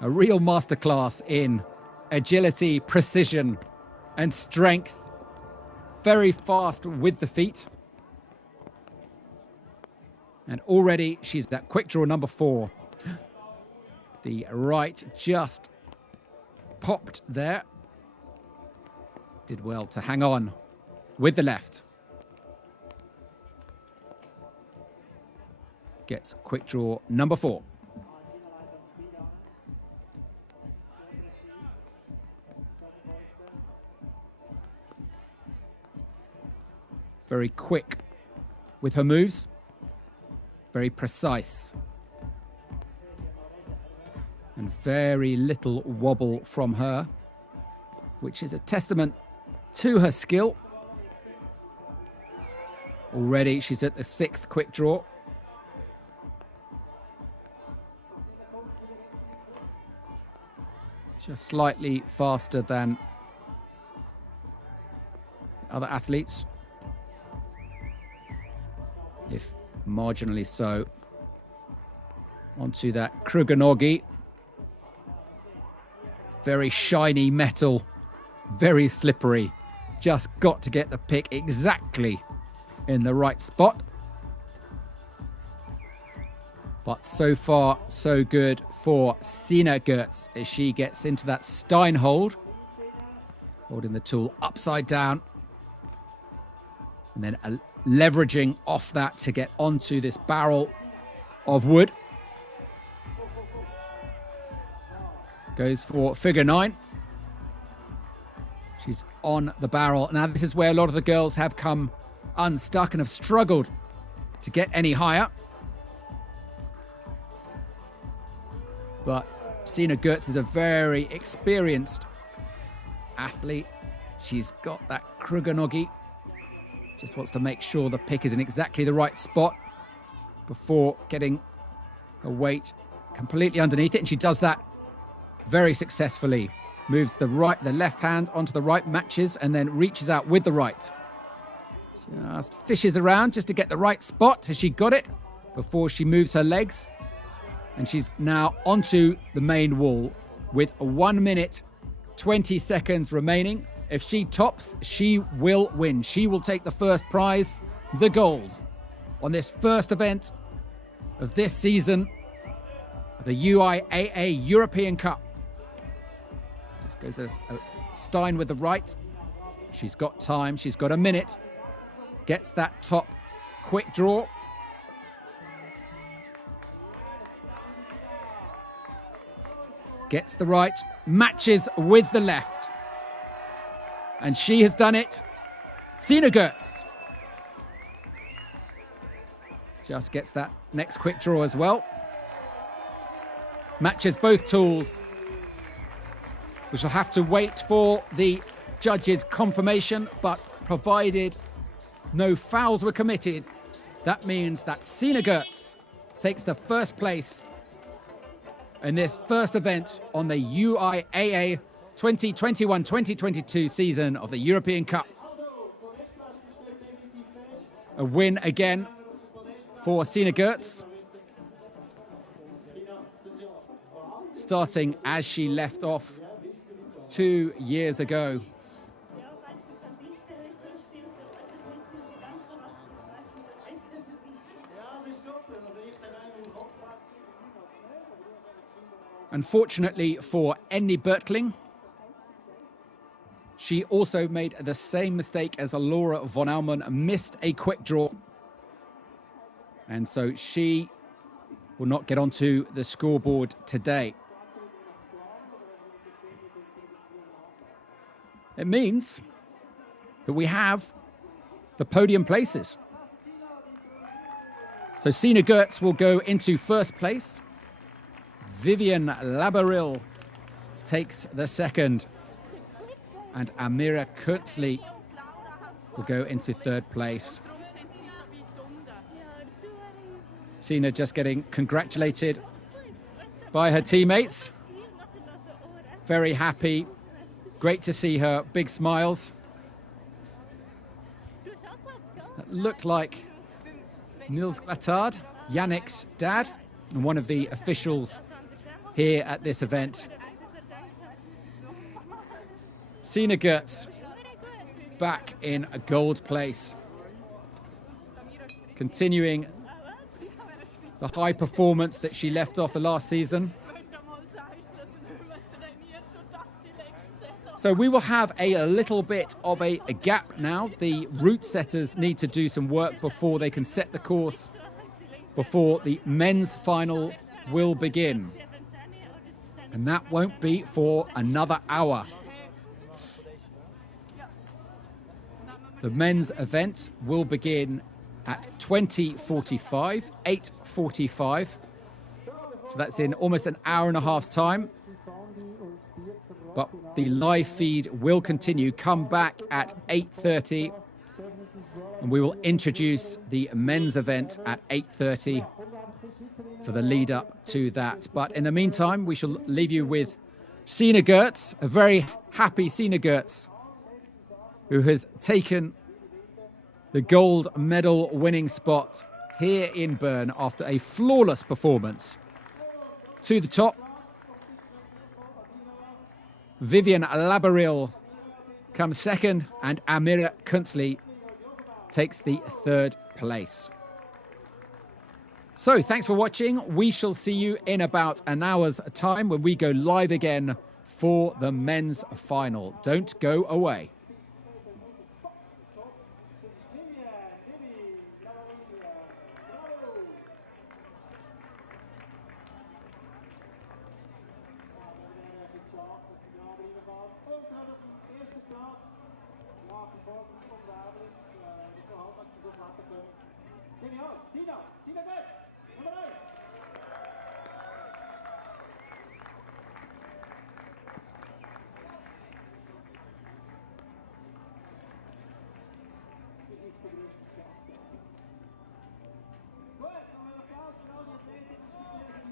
a real masterclass in agility, precision, and strength. Very fast with the feet. And already she's at quick draw number 4. The right just popped there. Did well to hang on with the left. Gets quick draw number 4. Very quick with her moves. Very precise. And very little wobble from her, which is a testament to her skill. Already she's at the 6th quick draw. Just slightly faster than other athletes, if marginally so. Onto that Kruganogi. Very shiny metal, very slippery. Just got to get the pick exactly in the right spot. But so far, so good for Sina Goetz as she gets into that Stein hold. Holding the tool upside down. And then leveraging off that to get onto this barrel of wood. Goes for figure 9. She's on the barrel. Now, this is where a lot of the girls have come unstuck and have struggled to get any higher. But Sina Goetz is a very experienced athlete. She's got that Kruganogi. Just wants to make sure the pick is in exactly the right spot before getting her weight completely underneath it, and she does that very successfully. Moves the left hand onto the right, matches, and then reaches out with the right. Just fishes around just to get the right spot. Has she got it before she moves her legs? And she's now onto the main wall with 1 minute, 20 seconds remaining. If she tops, she will win. She will take the first prize, the gold, on this first event of this season of the UIAA European Cup. Just goes as Stein with the right. She's got time. She's got a minute. Gets that top quick draw. Gets the right, matches with the left. And she has done it. Sina Gertz just gets that next quick draw as well. Matches both tools. We shall have to wait for the judges' confirmation, but provided no fouls were committed, that means that Sina Gertz takes the first place in this first event on the UIAA 2021-2022 season of the European Cup. A win again for Sina Gertz, starting as she left off 2 years ago. Unfortunately for Enni Burkling, she also made the same mistake as Laura von Allman, missed a quick draw. And so she will not get onto the scoreboard today. It means that we have the podium places. So Sina Gertz will go into first place. Vivian Labyril takes the second. And Amira Kunsley will go into third place. Sina just getting congratulated by her teammates. Very happy. Great to see her. Big smiles. That looked like Niels Glattard, Yannick's dad, and one of the officials here at this event. Sina Gertz back in a gold place, continuing the high performance that she left off the last season. So we will have a little bit of a gap now. The route setters need to do some work before they can set the course, before the men's final will begin. And that won't be for another hour. The men's event will begin at 20:45, 8:45. So that's in almost an hour and a half's time. But the live feed will continue. Come back at 8:30. And we will introduce the men's event at 8:30 for the lead up to that. But in the meantime, we shall leave you with Sina Gertz, a very happy Sina Gertz, who has taken the gold medal winning spot here in Bern after a flawless performance. To the top, Vivian Labyril comes second, and Amira Kunsley takes the third place. So thanks for watching. We shall see you in about an hour's time when we go live again for the men's final. Don't go away. Gut, dann haben wir Applaus für alle Athleten.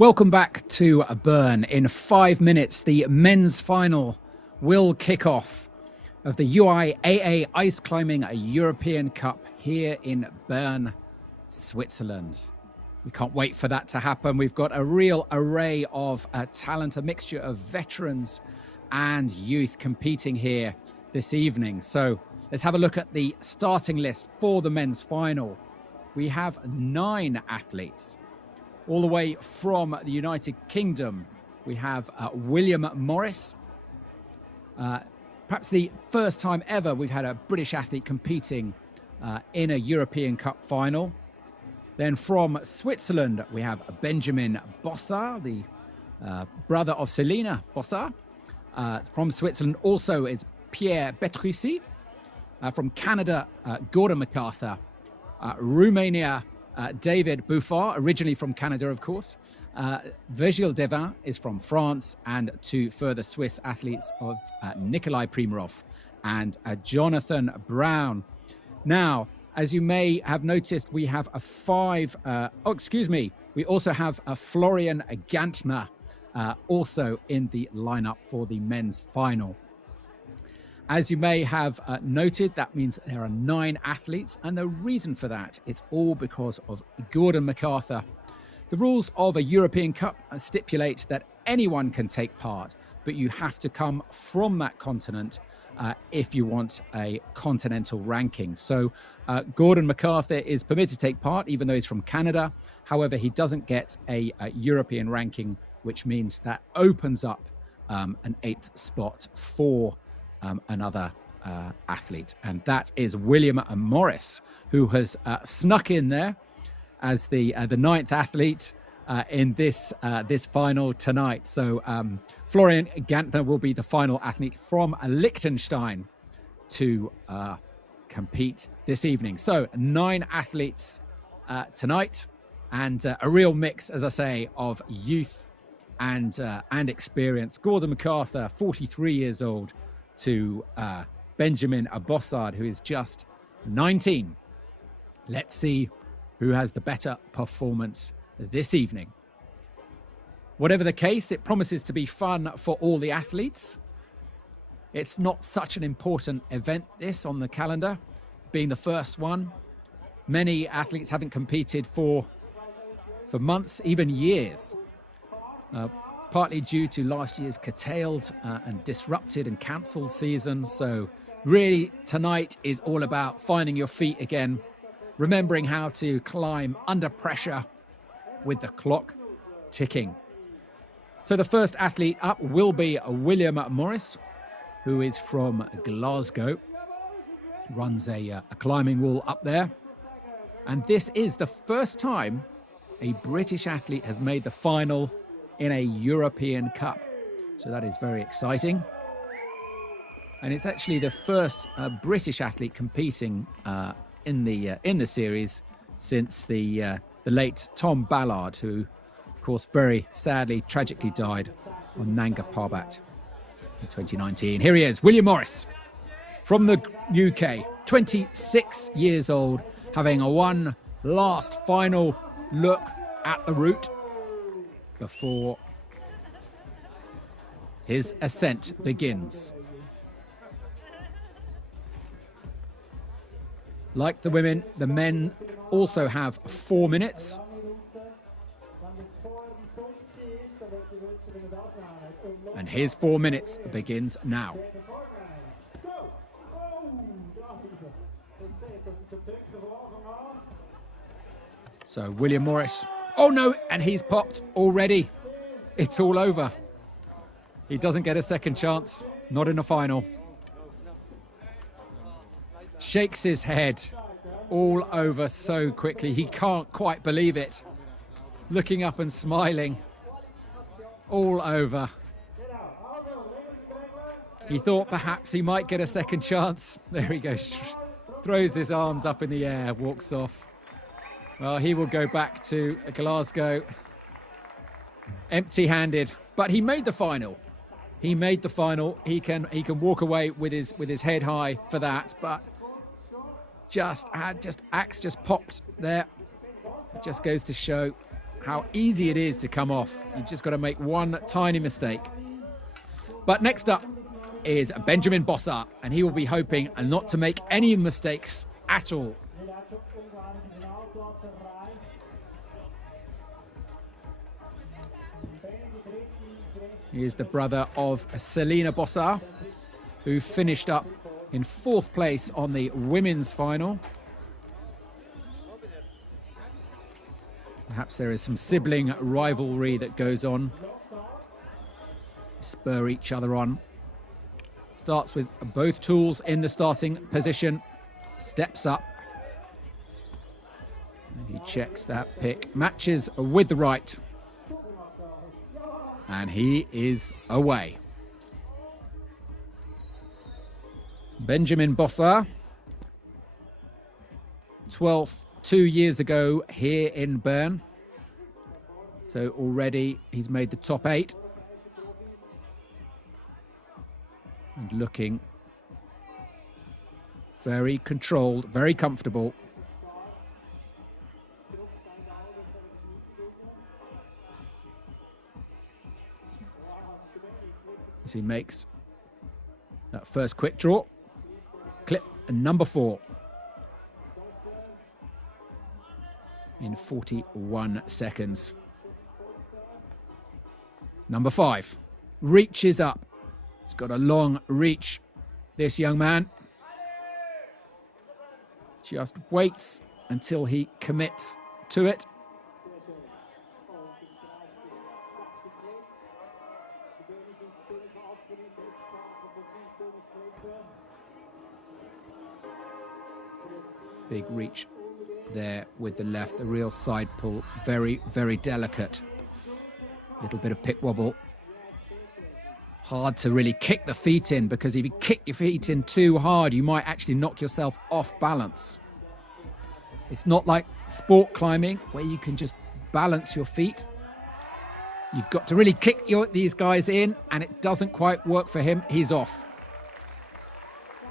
Welcome back to Bern. In 5 minutes, the men's final will kick off of the UIAA Ice Climbing European Cup here in Bern, Switzerland. We can't wait for that to happen. We've got a real array of talent, a mixture of veterans and youth competing here this evening. So let's have a look at the starting list for the men's final. We have 9 athletes. All the way from the United Kingdom, we have William Morris. Perhaps the first time ever we've had a British athlete competing in a European Cup final. Then from Switzerland, we have Benjamin Bossa, the brother of Selena Bossa. From Switzerland also is Pierre Betricey. From Canada, Gordon Macarthur. Romania, David Buffard, originally from Canada, of course. Virgile Devin is from France, and 2 further Swiss athletes of Nikolai Primaroff and Jonathan Brown. Now, as you may have noticed, we have we also have a Florian Agantner also in the lineup for the men's final. As you may have noted, that means there are 9 athletes, and the reason for that, it's all because of Gordon Macarthur. The rules of a European Cup stipulate that anyone can take part, but you have to come from that continent if you want a continental ranking. So Gordon Macarthur is permitted to take part, even though he's from Canada. However, he doesn't get a European ranking, which means that opens up an 8th spot for another athlete, and that is William Morris, who has snuck in there as the 9th athlete in this final tonight. So Florian Agantner will be the final athlete from Liechtenstein to compete this evening. So 9 athletes tonight, and a real mix, as I say, of youth and experience. Gordon Macarthur, 43 years old, to Benjamin Bossard, who is just 19. Let's see who has the better performance this evening. Whatever the case, it promises to be fun for all the athletes. It's not such an important event, this, on the calendar, being the first one. Many athletes haven't competed for months, even years. Partly due to last year's curtailed and disrupted and cancelled season. So really tonight is all about finding your feet again, remembering how to climb under pressure with the clock ticking. So the first athlete up will be William Morris, who is from Glasgow, runs a climbing wall up there. And this is the first time a British athlete has made the final in a European Cup. So that is very exciting. And it's actually the first British athlete competing in the series since the late Tom Ballard, who, of course, very sadly, tragically died on Nanga Parbat in 2019. Here he is, William Morris, from the UK, 26 years old, having one last final look at the route before his ascent begins. Like the women, the men also have 4 minutes. And his 4 minutes begins now. So William Morris, oh no, and he's popped already. It's all over. He doesn't get a second chance, not in the final. Shakes his head, all over so quickly. He can't quite believe it. Looking up and smiling, all over. He thought perhaps he might get a second chance. There he goes, throws his arms up in the air, walks off. Well, he will go back to Glasgow empty-handed, but he made the final. He made the final. He can walk away with his head high for that, but axe just popped there. It just goes to show how easy it is to come off. You've just got to make one tiny mistake. But next up is Benjamin Bossa, and he will be hoping not to make any mistakes at all. He is the brother of Selena Bossa, who finished up in 4th place on the women's final. Perhaps there is some sibling rivalry that goes on. Spur each other on. Starts with both tools in the starting position. Steps up. And he checks that pick. Matches with the right. And he is away. Benjamin Bossa, 12th 2 years ago here in Bern. So already he's made the top 8. And looking very controlled, very comfortable. As he makes that first quick draw. Clip number 4. In 41 seconds. Number 5. Reaches up. He's got a long reach, this young man. Just waits until he commits to it. Big reach there with the left, the real side pull, very, very delicate. Little bit of pick wobble. Hard to really kick the feet in, because if you kick your feet in too hard, you might actually knock yourself off balance. It's not like sport climbing where you can just balance your feet. You've got to really kick these guys in, and it doesn't quite work for him. He's off.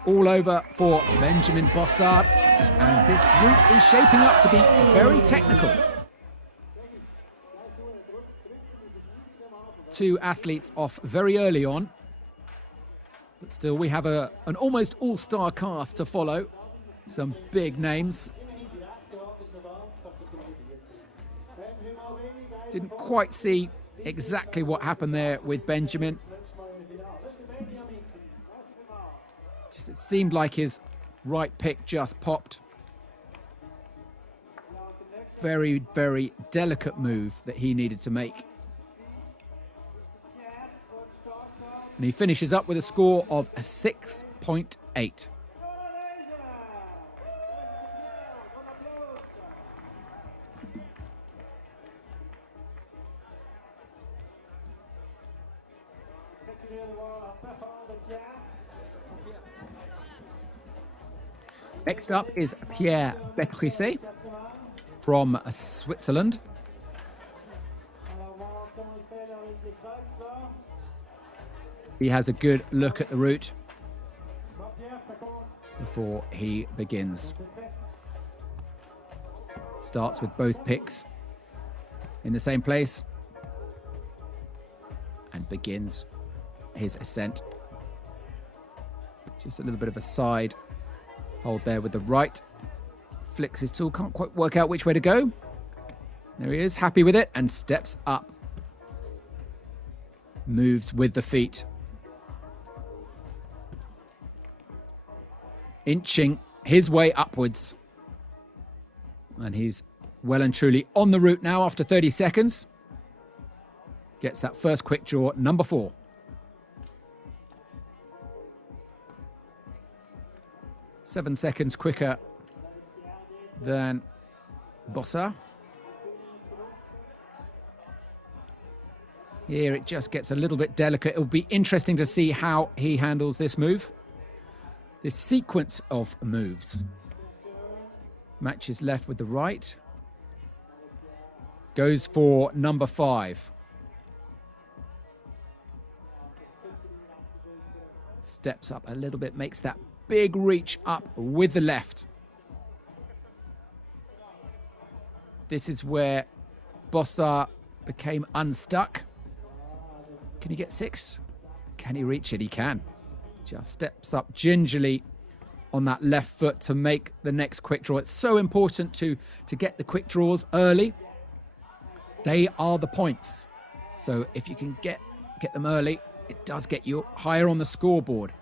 All over for Benjamin Bossa, and this route is shaping up to be very technical. 2 athletes off very early on, but still we have an almost all-star cast to follow. Some big names. Didn't quite see exactly what happened there with Benjamin. It seemed like his right pick just popped. Very, very delicate move that he needed to make. And he finishes up with a score of a 6.8. Next up is Pierre Betricey from Switzerland. He has a good look at the route before he begins. Starts with both picks in the same place and begins his ascent. Just a little bit of a side hold there with the right. Flicks his tool, can't quite work out which way to go. There he is, happy with it, and steps up. Moves with the feet. Inching his way upwards. And he's well and truly on the route now after 30 seconds. Gets that first quick draw, number 4. Seven seconds quicker than Bossa. Here it just gets a little bit delicate. It'll be interesting to see how he handles this move. This sequence of moves. Matches left with the right. Goes for number 5. Steps up a little bit, makes that big reach up with the left. This is where Bossa became unstuck. Can he get 6? Can he reach it? He can. Just steps up gingerly on that left foot to make the next quick draw. It's so important to get the quick draws early. They are the points. So if you can get them early, it does get you higher on the scoreboard.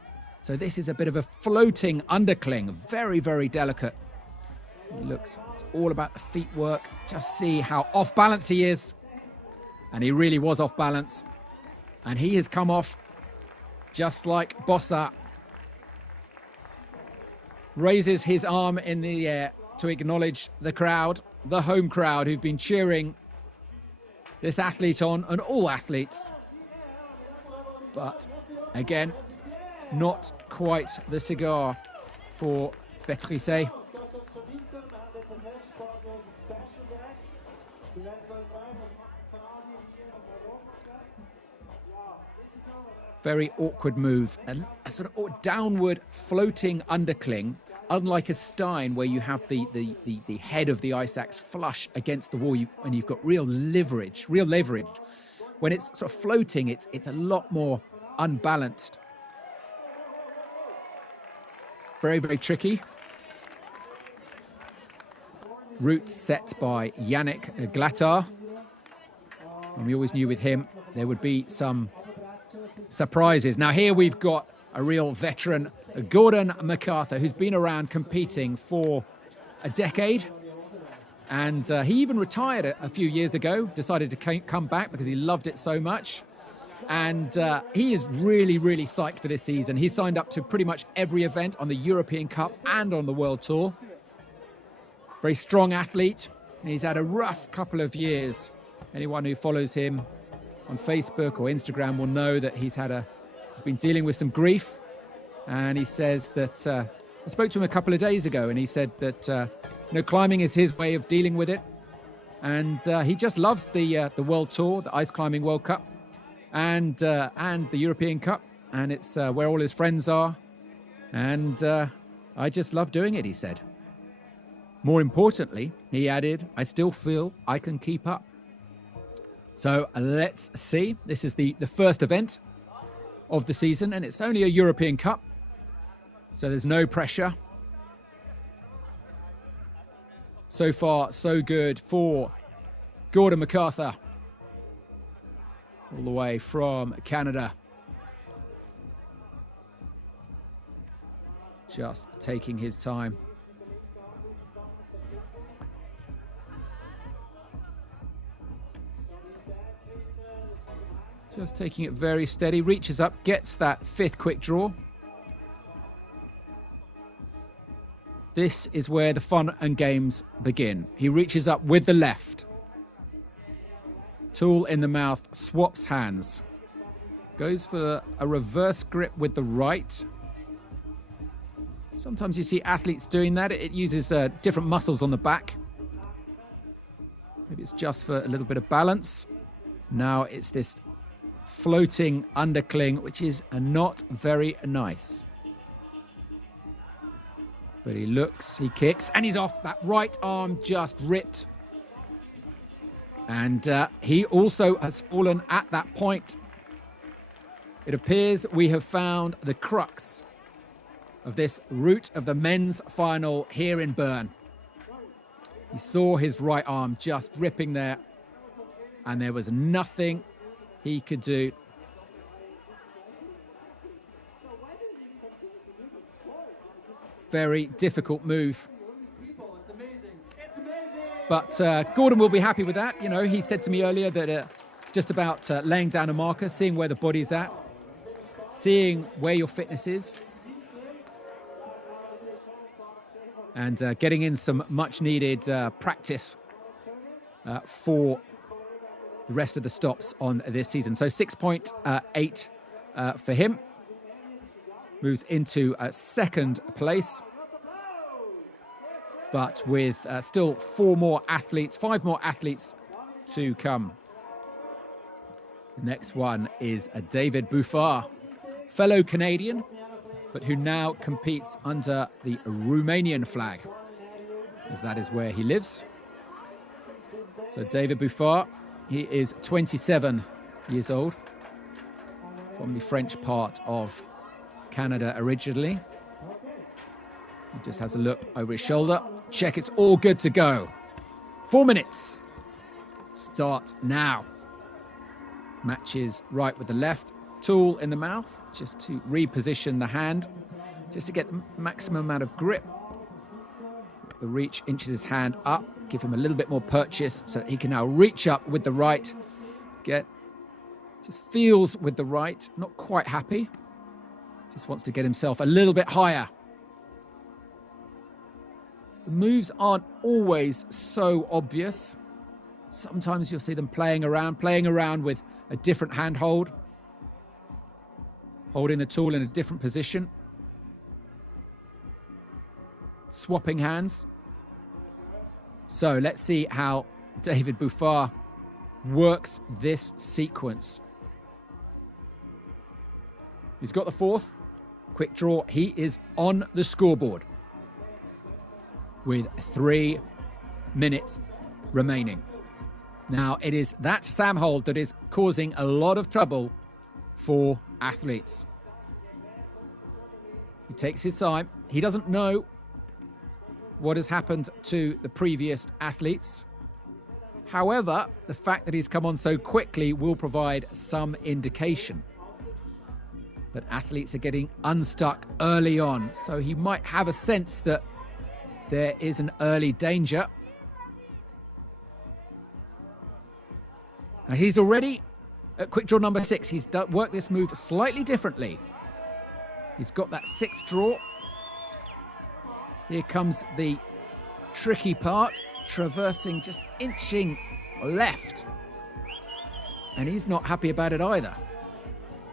So this is a bit of a floating undercling, very, very delicate. He looks, it's all about the feet work. Just see how off balance he is. And he really was off balance. And he has come off just like Bossa. Raises his arm in the air to acknowledge the crowd, the home crowd who've been cheering this athlete on, and all athletes. But again, not quite the cigar for Betricey. Very awkward move, a sort of downward floating undercling, unlike a Stein where you have the head of the ice axe flush against the wall and you've got real leverage. When it's sort of floating, it's a lot more unbalanced. Very, very tricky. Route set by Yannick Glattard. And we always knew with him there would be some surprises. Now here we've got a real veteran, Gordon Macarthur, who's been around competing for a decade. And he even retired a few years ago, decided to come back because he loved it so much. And he is really, really psyched for this season. He signed up to pretty much every event on the European Cup and on the World Tour. Very strong athlete. He's had a rough couple of years. Anyone who follows him on Facebook or Instagram will know that he's been dealing with some grief. And he says that, I spoke to him a couple of days ago, and he said that climbing is his way of dealing with it. And he just loves the World Tour, the Ice Climbing World Cup, and the European Cup. And it's where all his friends are. And I just love doing it, he said. More importantly, he added, I still feel I can keep up. So let's see. This is the first event of the season, and it's only a European Cup. So there's no pressure. So far, so good for Gordon Macarthur. All the way from Canada. Just taking his time. Just taking it very steady, reaches up, gets that 5th quick draw. This is where the fun and games begin. He reaches up with the left. Tool in the mouth, swaps hands. Goes for a reverse grip with the right. Sometimes you see athletes doing that. It uses different muscles on the back. Maybe it's just for a little bit of balance. Now it's this floating undercling, which is not very nice. But he looks, he kicks, and he's off. That right arm just ripped. And he also has fallen at that point. It appears we have found the crux of this route of the men's final here in Bern. He saw his right arm just ripping there, and there was nothing he could do. Very difficult move. But Gordon will be happy with that. You know, he said to me earlier that it's just about laying down a marker, seeing where the body's at, seeing where your fitness is, and getting in some much-needed practice for the rest of the stops on this season. So 6.8 for him. Moves into 2nd place. But with still 5 more athletes to come. The next one is David Buffard, fellow Canadian, but who now competes under the Romanian flag, as that is where he lives. So David Buffard, he is 27 years old, from the French part of Canada originally. He just has a look over his shoulder. Check, it's all good to go. 4 minutes. Start now. Matches right with the left. Tool in the mouth, just to reposition the hand, just to get the maximum amount of grip. The reach inches his hand up, give him a little bit more purchase so that he can now reach up with the right. Just feels with the right, not quite happy. Just wants to get himself a little bit higher. The moves aren't always so obvious. Sometimes you'll see them playing around with a different handhold, holding the tool in a different position, swapping hands. So let's see how David Buffard works this sequence. He's got the fourth. Quick draw. He is on the scoreboard with 3 minutes remaining. Now, it is that Sam hold that is causing a lot of trouble for athletes. He takes his time. He doesn't know what has happened to the previous athletes. However, the fact that he's come on so quickly will provide some indication that athletes are getting unstuck early on. So he might have a sense that there is an early danger. Now he's already at quick draw number 6. He's worked this move slightly differently. He's got that 6th draw. Here comes the tricky part, traversing, just inching left. And he's not happy about it either.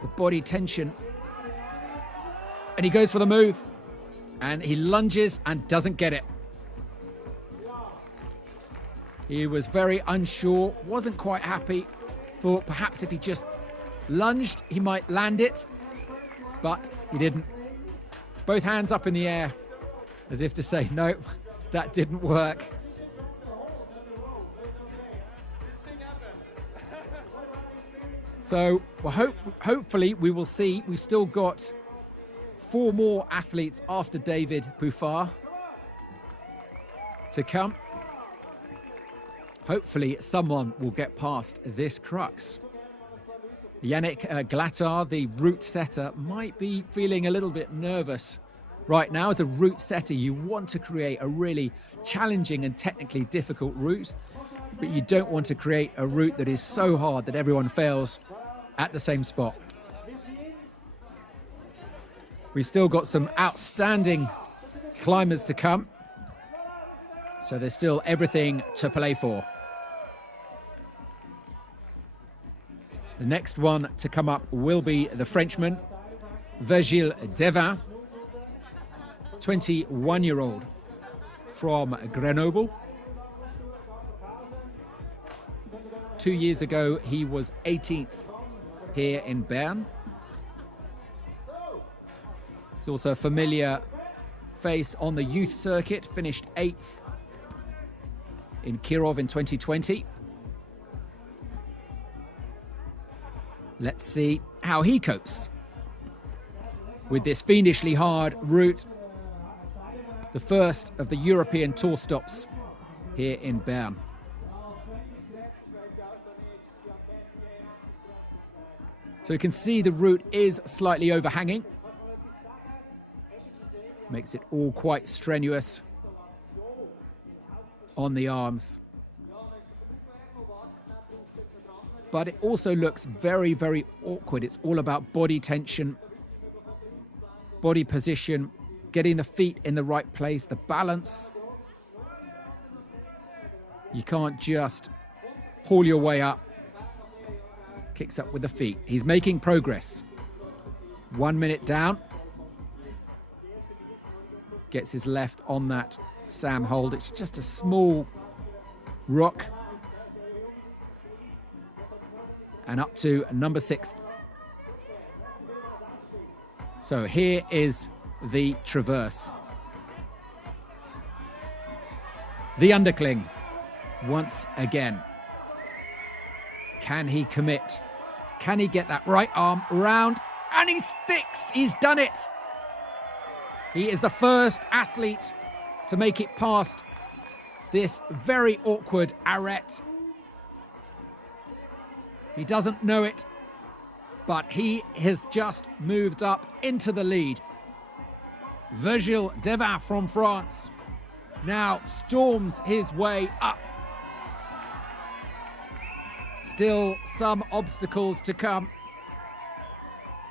The body tension. And he goes for the move. And he lunges and doesn't get it. He was very unsure, wasn't quite happy. Thought perhaps if he just lunged, he might land it. But he didn't. Both hands up in the air, as if to say, nope, that didn't work. So well, hopefully we will see. We've still got 4 more athletes after David Buffard to come. Hopefully someone will get past this crux. Yannick Glattard, the route setter, might be feeling a little bit nervous right now. As a route setter, you want to create a really challenging and technically difficult route, but you don't want to create a route that is so hard that everyone fails at the same spot. We've still got some outstanding climbers to come, so there's still everything to play for. The next one to come up will be the Frenchman, Virgile Devin, 21-year-old from Grenoble. 2 years ago, he was 18th here in Bern. It's also a familiar face on the youth circuit, finished 8th in Kirov in 2020. Let's see how he copes with this fiendishly hard route. The first of the European tour stops here in Bern. So you can see the route is slightly overhanging. Makes it all quite strenuous on the arms. But it also looks very, very awkward. It's all about body tension, body position, getting the feet in the right place, the balance. You can't just haul your way up. Kicks up with the feet. He's making progress. 1 minute down. Gets his left on that Sam hold. It's just a small rock. And up to number 6. So here is the traverse. The undercling. once again. Can he commit? Can he get that right arm round? And he sticks. He's done it. He is the first athlete to make it past this very awkward arête. He doesn't know it, but he has just moved up into the lead. Virgile Devin from France now storms his way up. Still some obstacles to come.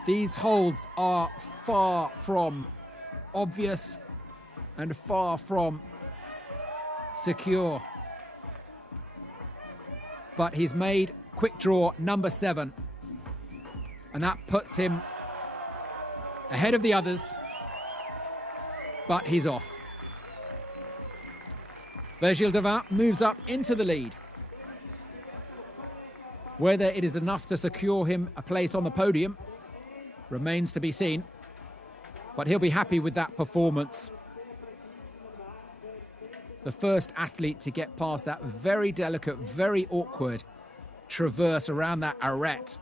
These holds are far from obvious and far from secure. But he's made quick draw number 7. And that puts him ahead of the others. But he's off. Virgile Devin moves up into the lead. Whether it is enough to secure him a place on the podium remains to be seen. But he'll be happy with that performance. The first athlete to get past that very delicate, very awkward traverse around that arête.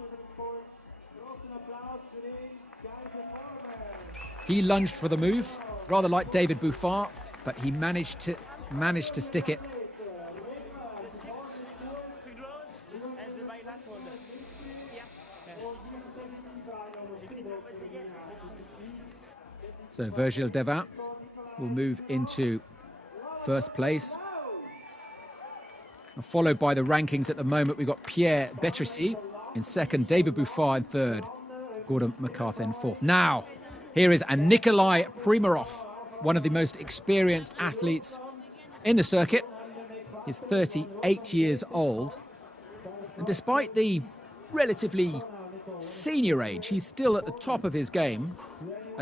He lunged for the move, rather like David Buffard, but he managed to stick it. So Virgile Devin will move into first place. And followed by the rankings at the moment, we've got Pierre Betricey in second, David Buffard in third, Gordon Mcarthur in fourth. Now, here is a Nikolai Primaroff, one of the most experienced athletes in the circuit. He's 38 years old. And despite the relatively senior age, he's still at the top of his game.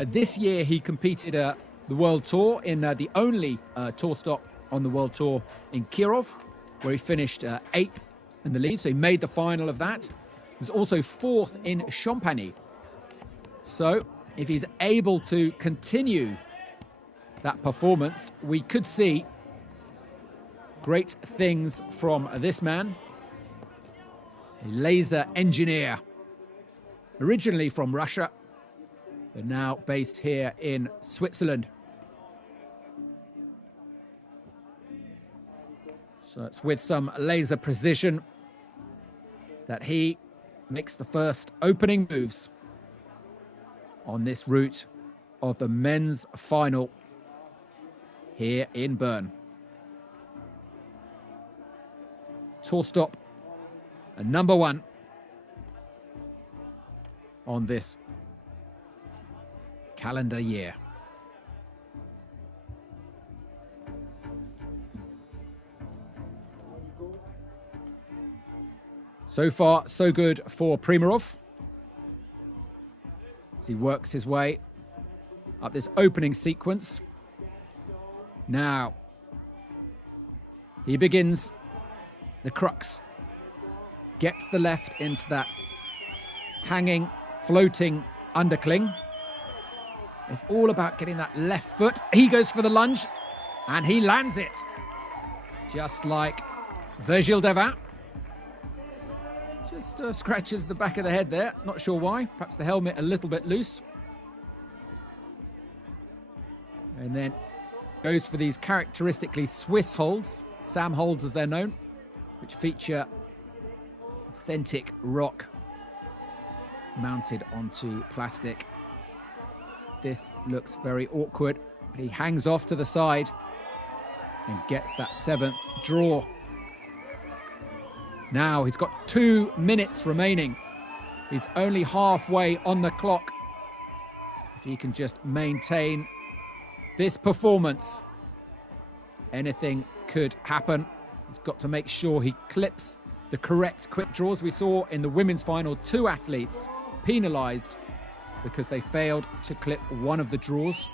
This year he competed at the World Tour in the only tour stop on the World Tour in Kirov, where he finished 8th in the lead, so he made the final of that. He was also 4th in Champagne. So if he's able to continue that performance, we could see great things from this man, a laser engineer, originally from Russia, but now based here in Switzerland. So it's with some laser precision that he makes the first opening moves on this route of the men's final here in Bern. Tour stop and number 1 on this calendar year. So far, so good for Primaroff as he works his way up this opening sequence. Now, he begins the crux, gets the left into that hanging, floating undercling. It's all about getting that left foot. He goes for the lunge and he lands it. Just like Virgile Devin. Just scratches the back of the head there. Not sure why. Perhaps the helmet a little bit loose. And then goes for these characteristically Swiss holds, Sam holds as they're known, which feature authentic rock mounted onto plastic. This looks very awkward, but he hangs off to the side and gets that 7th draw. Now he's got 2 minutes remaining. He's only halfway on the clock. If he can just maintain this performance, anything could happen. He's got to make sure he clips the correct quick draws. We saw in the women's final 2 athletes penalised because they failed to clip one of the draws.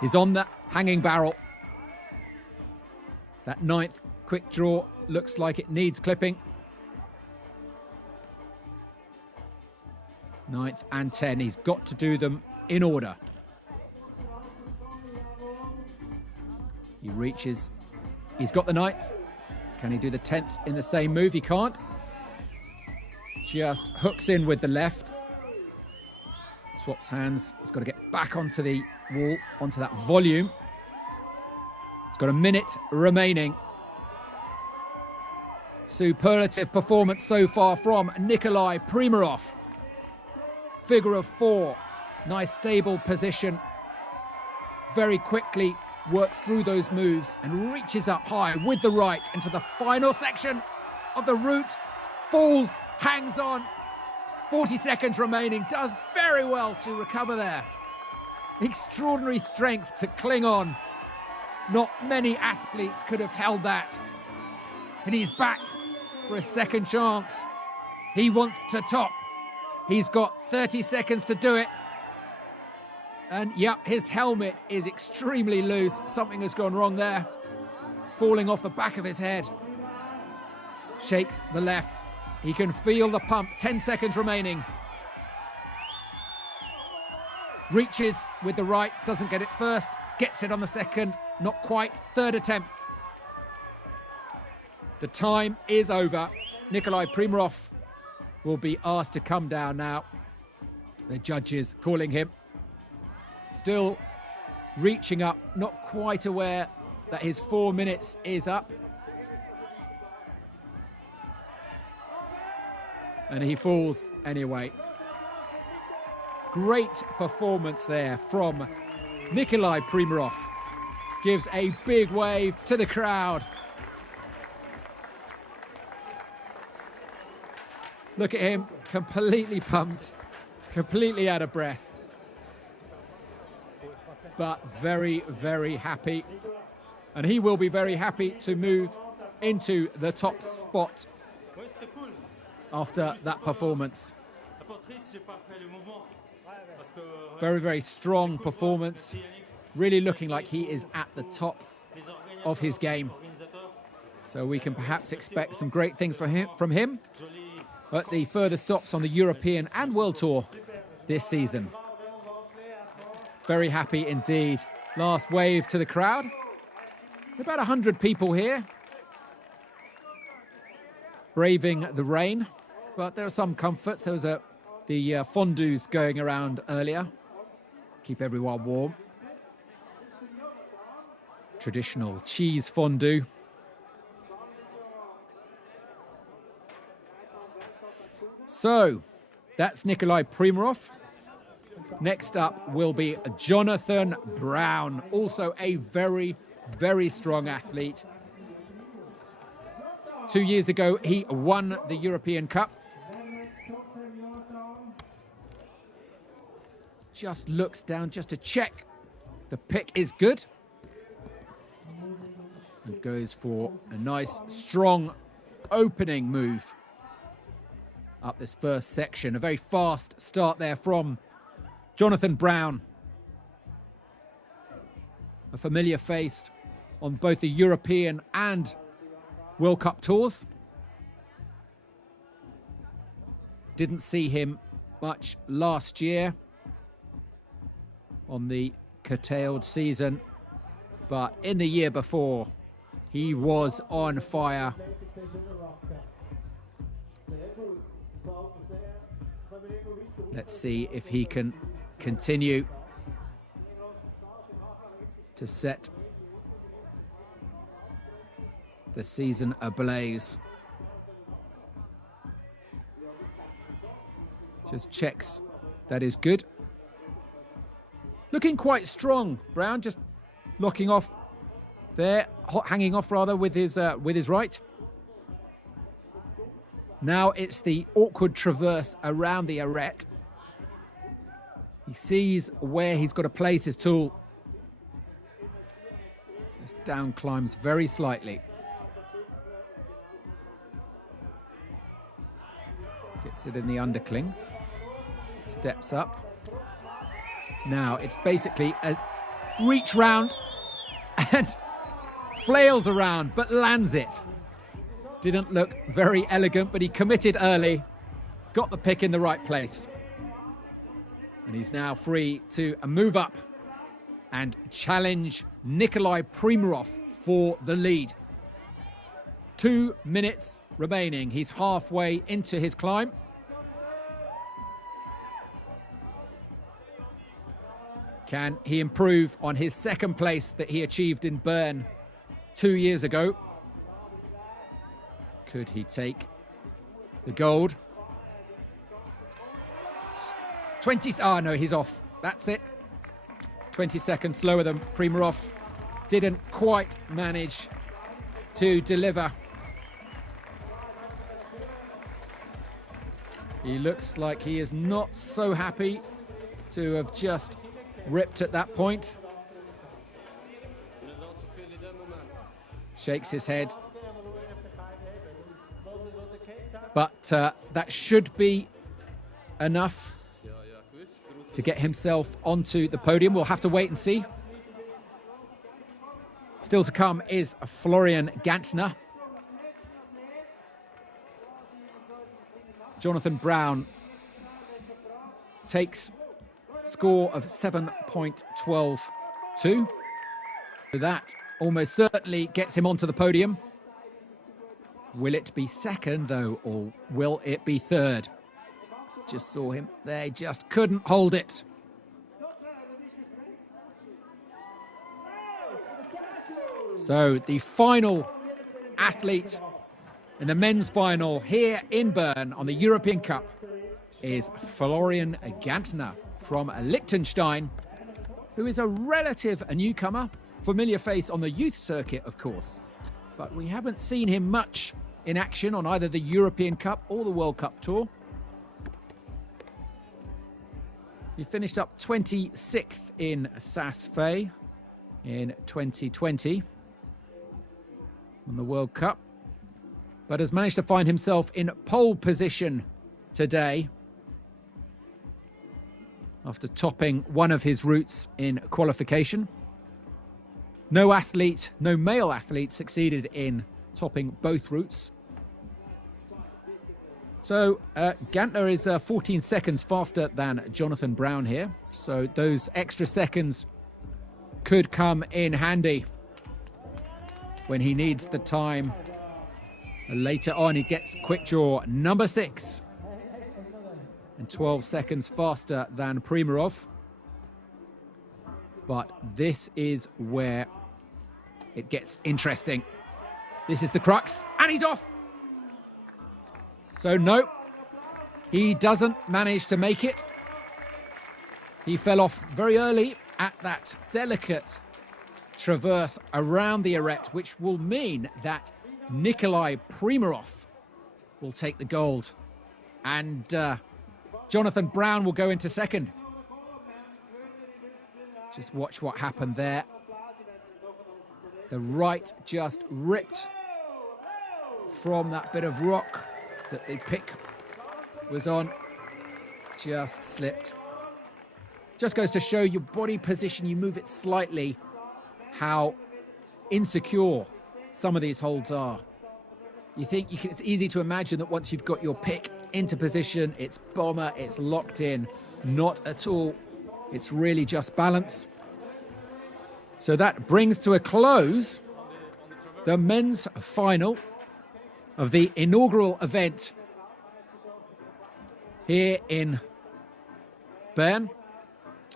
He's on the hanging barrel. That 9th quick draw looks like it needs clipping. 9th and 10, he's got to do them in order. He reaches, he's got the 9th, Can he do the 10th in the same move? He can't. Just hooks in with the left. Swaps hands. He's got to get back onto the wall, onto that volume. He's got a minute remaining. Superlative performance so far from Nikolai Primaroff. Figure of 4. Nice stable position. Very quickly works through those moves and reaches up high with the right into the final section of the route. Falls, hangs on. 40 seconds remaining. Does very well to recover there. Extraordinary strength to cling on. Not many athletes could have held that. And he's back for a second chance. He wants to top. He's got 30 seconds to do it. And yeah, his helmet is extremely loose. Something has gone wrong there. Falling off the back of his head. Shakes the left. He can feel the pump. 10 seconds remaining. Reaches with the right. Doesn't get it first. Gets it on the second. Not quite. Third attempt. The time is over. Nikolai Primaroff will be asked to come down now. The judges calling him. Still reaching up, not quite aware that his 4 minutes is up. And he falls anyway. Great performance there from Nikolai Primaroff. Gives a big wave to the crowd. Look at him, completely pumped, completely out of breath. But very, very happy. And he will be very happy to move into the top spot after that performance. Very, very strong performance. Really looking like he is at the top of his game. So we can perhaps expect some great things from him at the further stops on the European and World Tour this season. Very happy indeed. Last wave to the crowd. About 100 people here. Braving the rain, but there are some comforts. There was the fondues going around earlier. Keep everyone warm. Traditional cheese fondue. So, that's Nikolai Primaroff. Next up will be Jonathan Brown, also a very, very strong athlete. 2 years ago, he won the European Cup. Just looks down just to check the pick is good. And goes for a nice, strong opening move up this first section. A very fast start there from Jonathan Brown. A familiar face on both the European and World Cup tours. Didn't see him much last year on the curtailed season, but in the year before, he was on fire. Let's see if he can continue to set the season ablaze. Just checks that is good. Looking quite strong, Brown, just locking off there, hanging off rather with his right. Now it's the awkward traverse around the arête. He sees where he's got to place his tool. Just down climbs very slightly. Gets it in the undercling. Steps up. Now it's basically a reach round and flails around, but lands it. Didn't look very elegant, but he committed early. Got the pick in the right place. And he's now free to move up and challenge Nikolai Primaroff for the lead. 2 minutes remaining. He's halfway into his climb. Can he improve on his second place that he achieved in Bern 2 years ago? Could he take the gold? 20, oh no, he's off. That's it. 20 seconds slower than Primaroff. Didn't quite manage to deliver. He looks like he is not so happy to have just ripped at that point. Shakes his head. But that should be enough to get himself onto the podium. We'll have to wait and see. Still to come is Florian Agantner. Jonathan Brown takes score of 7.122. That almost certainly gets him onto the podium. Will it be second, though, or will it be third? Just saw him there, he just couldn't hold it. So the final athlete in the men's final here in Bern on the European Cup is Florian Agantner from Liechtenstein, who is a newcomer, familiar face on the youth circuit, of course. But we haven't seen him much in action on either the European Cup or the World Cup Tour. He finished up 26th in Saas-Fee in 2020 on the World Cup, but has managed to find himself in pole position today after topping one of his routes in qualification. No male athlete succeeded in topping both routes. So Agantner is 14 seconds faster than Jonathan Brown here. So those extra seconds could come in handy when he needs the time. Later on, he gets quick draw number 6 and 12 seconds faster than Primaroff. But this is where it gets interesting. This is the crux, and he's off. So no, he doesn't manage to make it. He fell off very early at that delicate traverse around the arête, which will mean that Nikolai Primaroff will take the gold, and Jonathan Brown will go into second. Just watch what happened there. The right just ripped from that bit of rock that the pick was on. Just slipped. Just goes to show your body position, you move it slightly, how insecure some of these holds are. It's easy to imagine that once you've got your pick into position, it's bomber, it's locked in. Not at all. It's really just balance. So that brings to a close the men's final of the inaugural event here in Bern.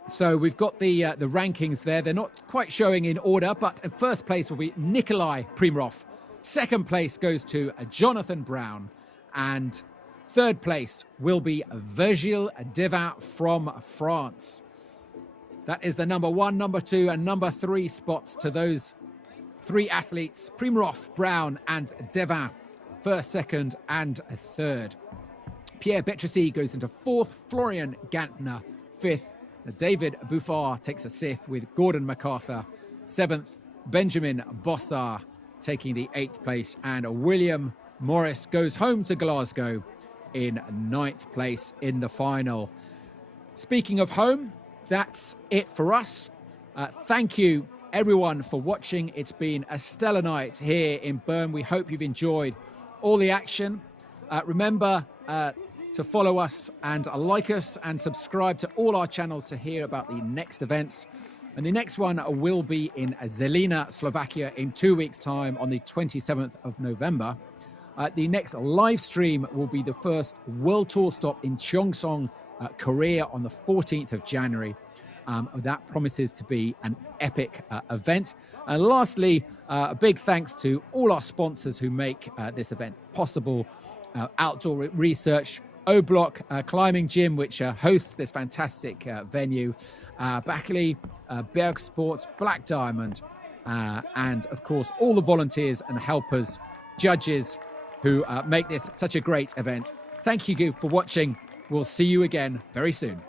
So we've got the rankings there. They're not quite showing in order, but in first place will be Nikolai Primaroff. Second place goes to Jonathan Brown. And third place will be Virgile Devin from France. That is the number 1, number 2, and number 3 spots to those 3 athletes, Primaroff, Brown, and Devin. First, second, and third. Pierre Betricey goes into 4th, Florian Agantner 5th, David Buffard takes a 6th with Gordon Macarthur 7th, Benjamin Bossa taking the 8th place, and William Morris goes home to Glasgow in 9th place in the final. Speaking of home, that's it for us. Thank you everyone for watching. It's been a stellar night here in Bern. We hope you've enjoyed all the action. Remember to follow us and like us and subscribe to all our channels to hear about the next events. And the next one will be in Zelina, Slovakia in 2 weeks' time on the 27th of November. The next live stream will be the first World Tour stop in Cheongsong, Korea on the 14th of January. That promises to be an epic event. And lastly, a big thanks to all our sponsors who make this event possible. Outdoor Research, O-Block Climbing Gym, which hosts this fantastic venue, Backley, Berg Sports, Black Diamond, and of course, all the volunteers and helpers, judges who make this such a great event. Thank you for watching. We'll see you again very soon.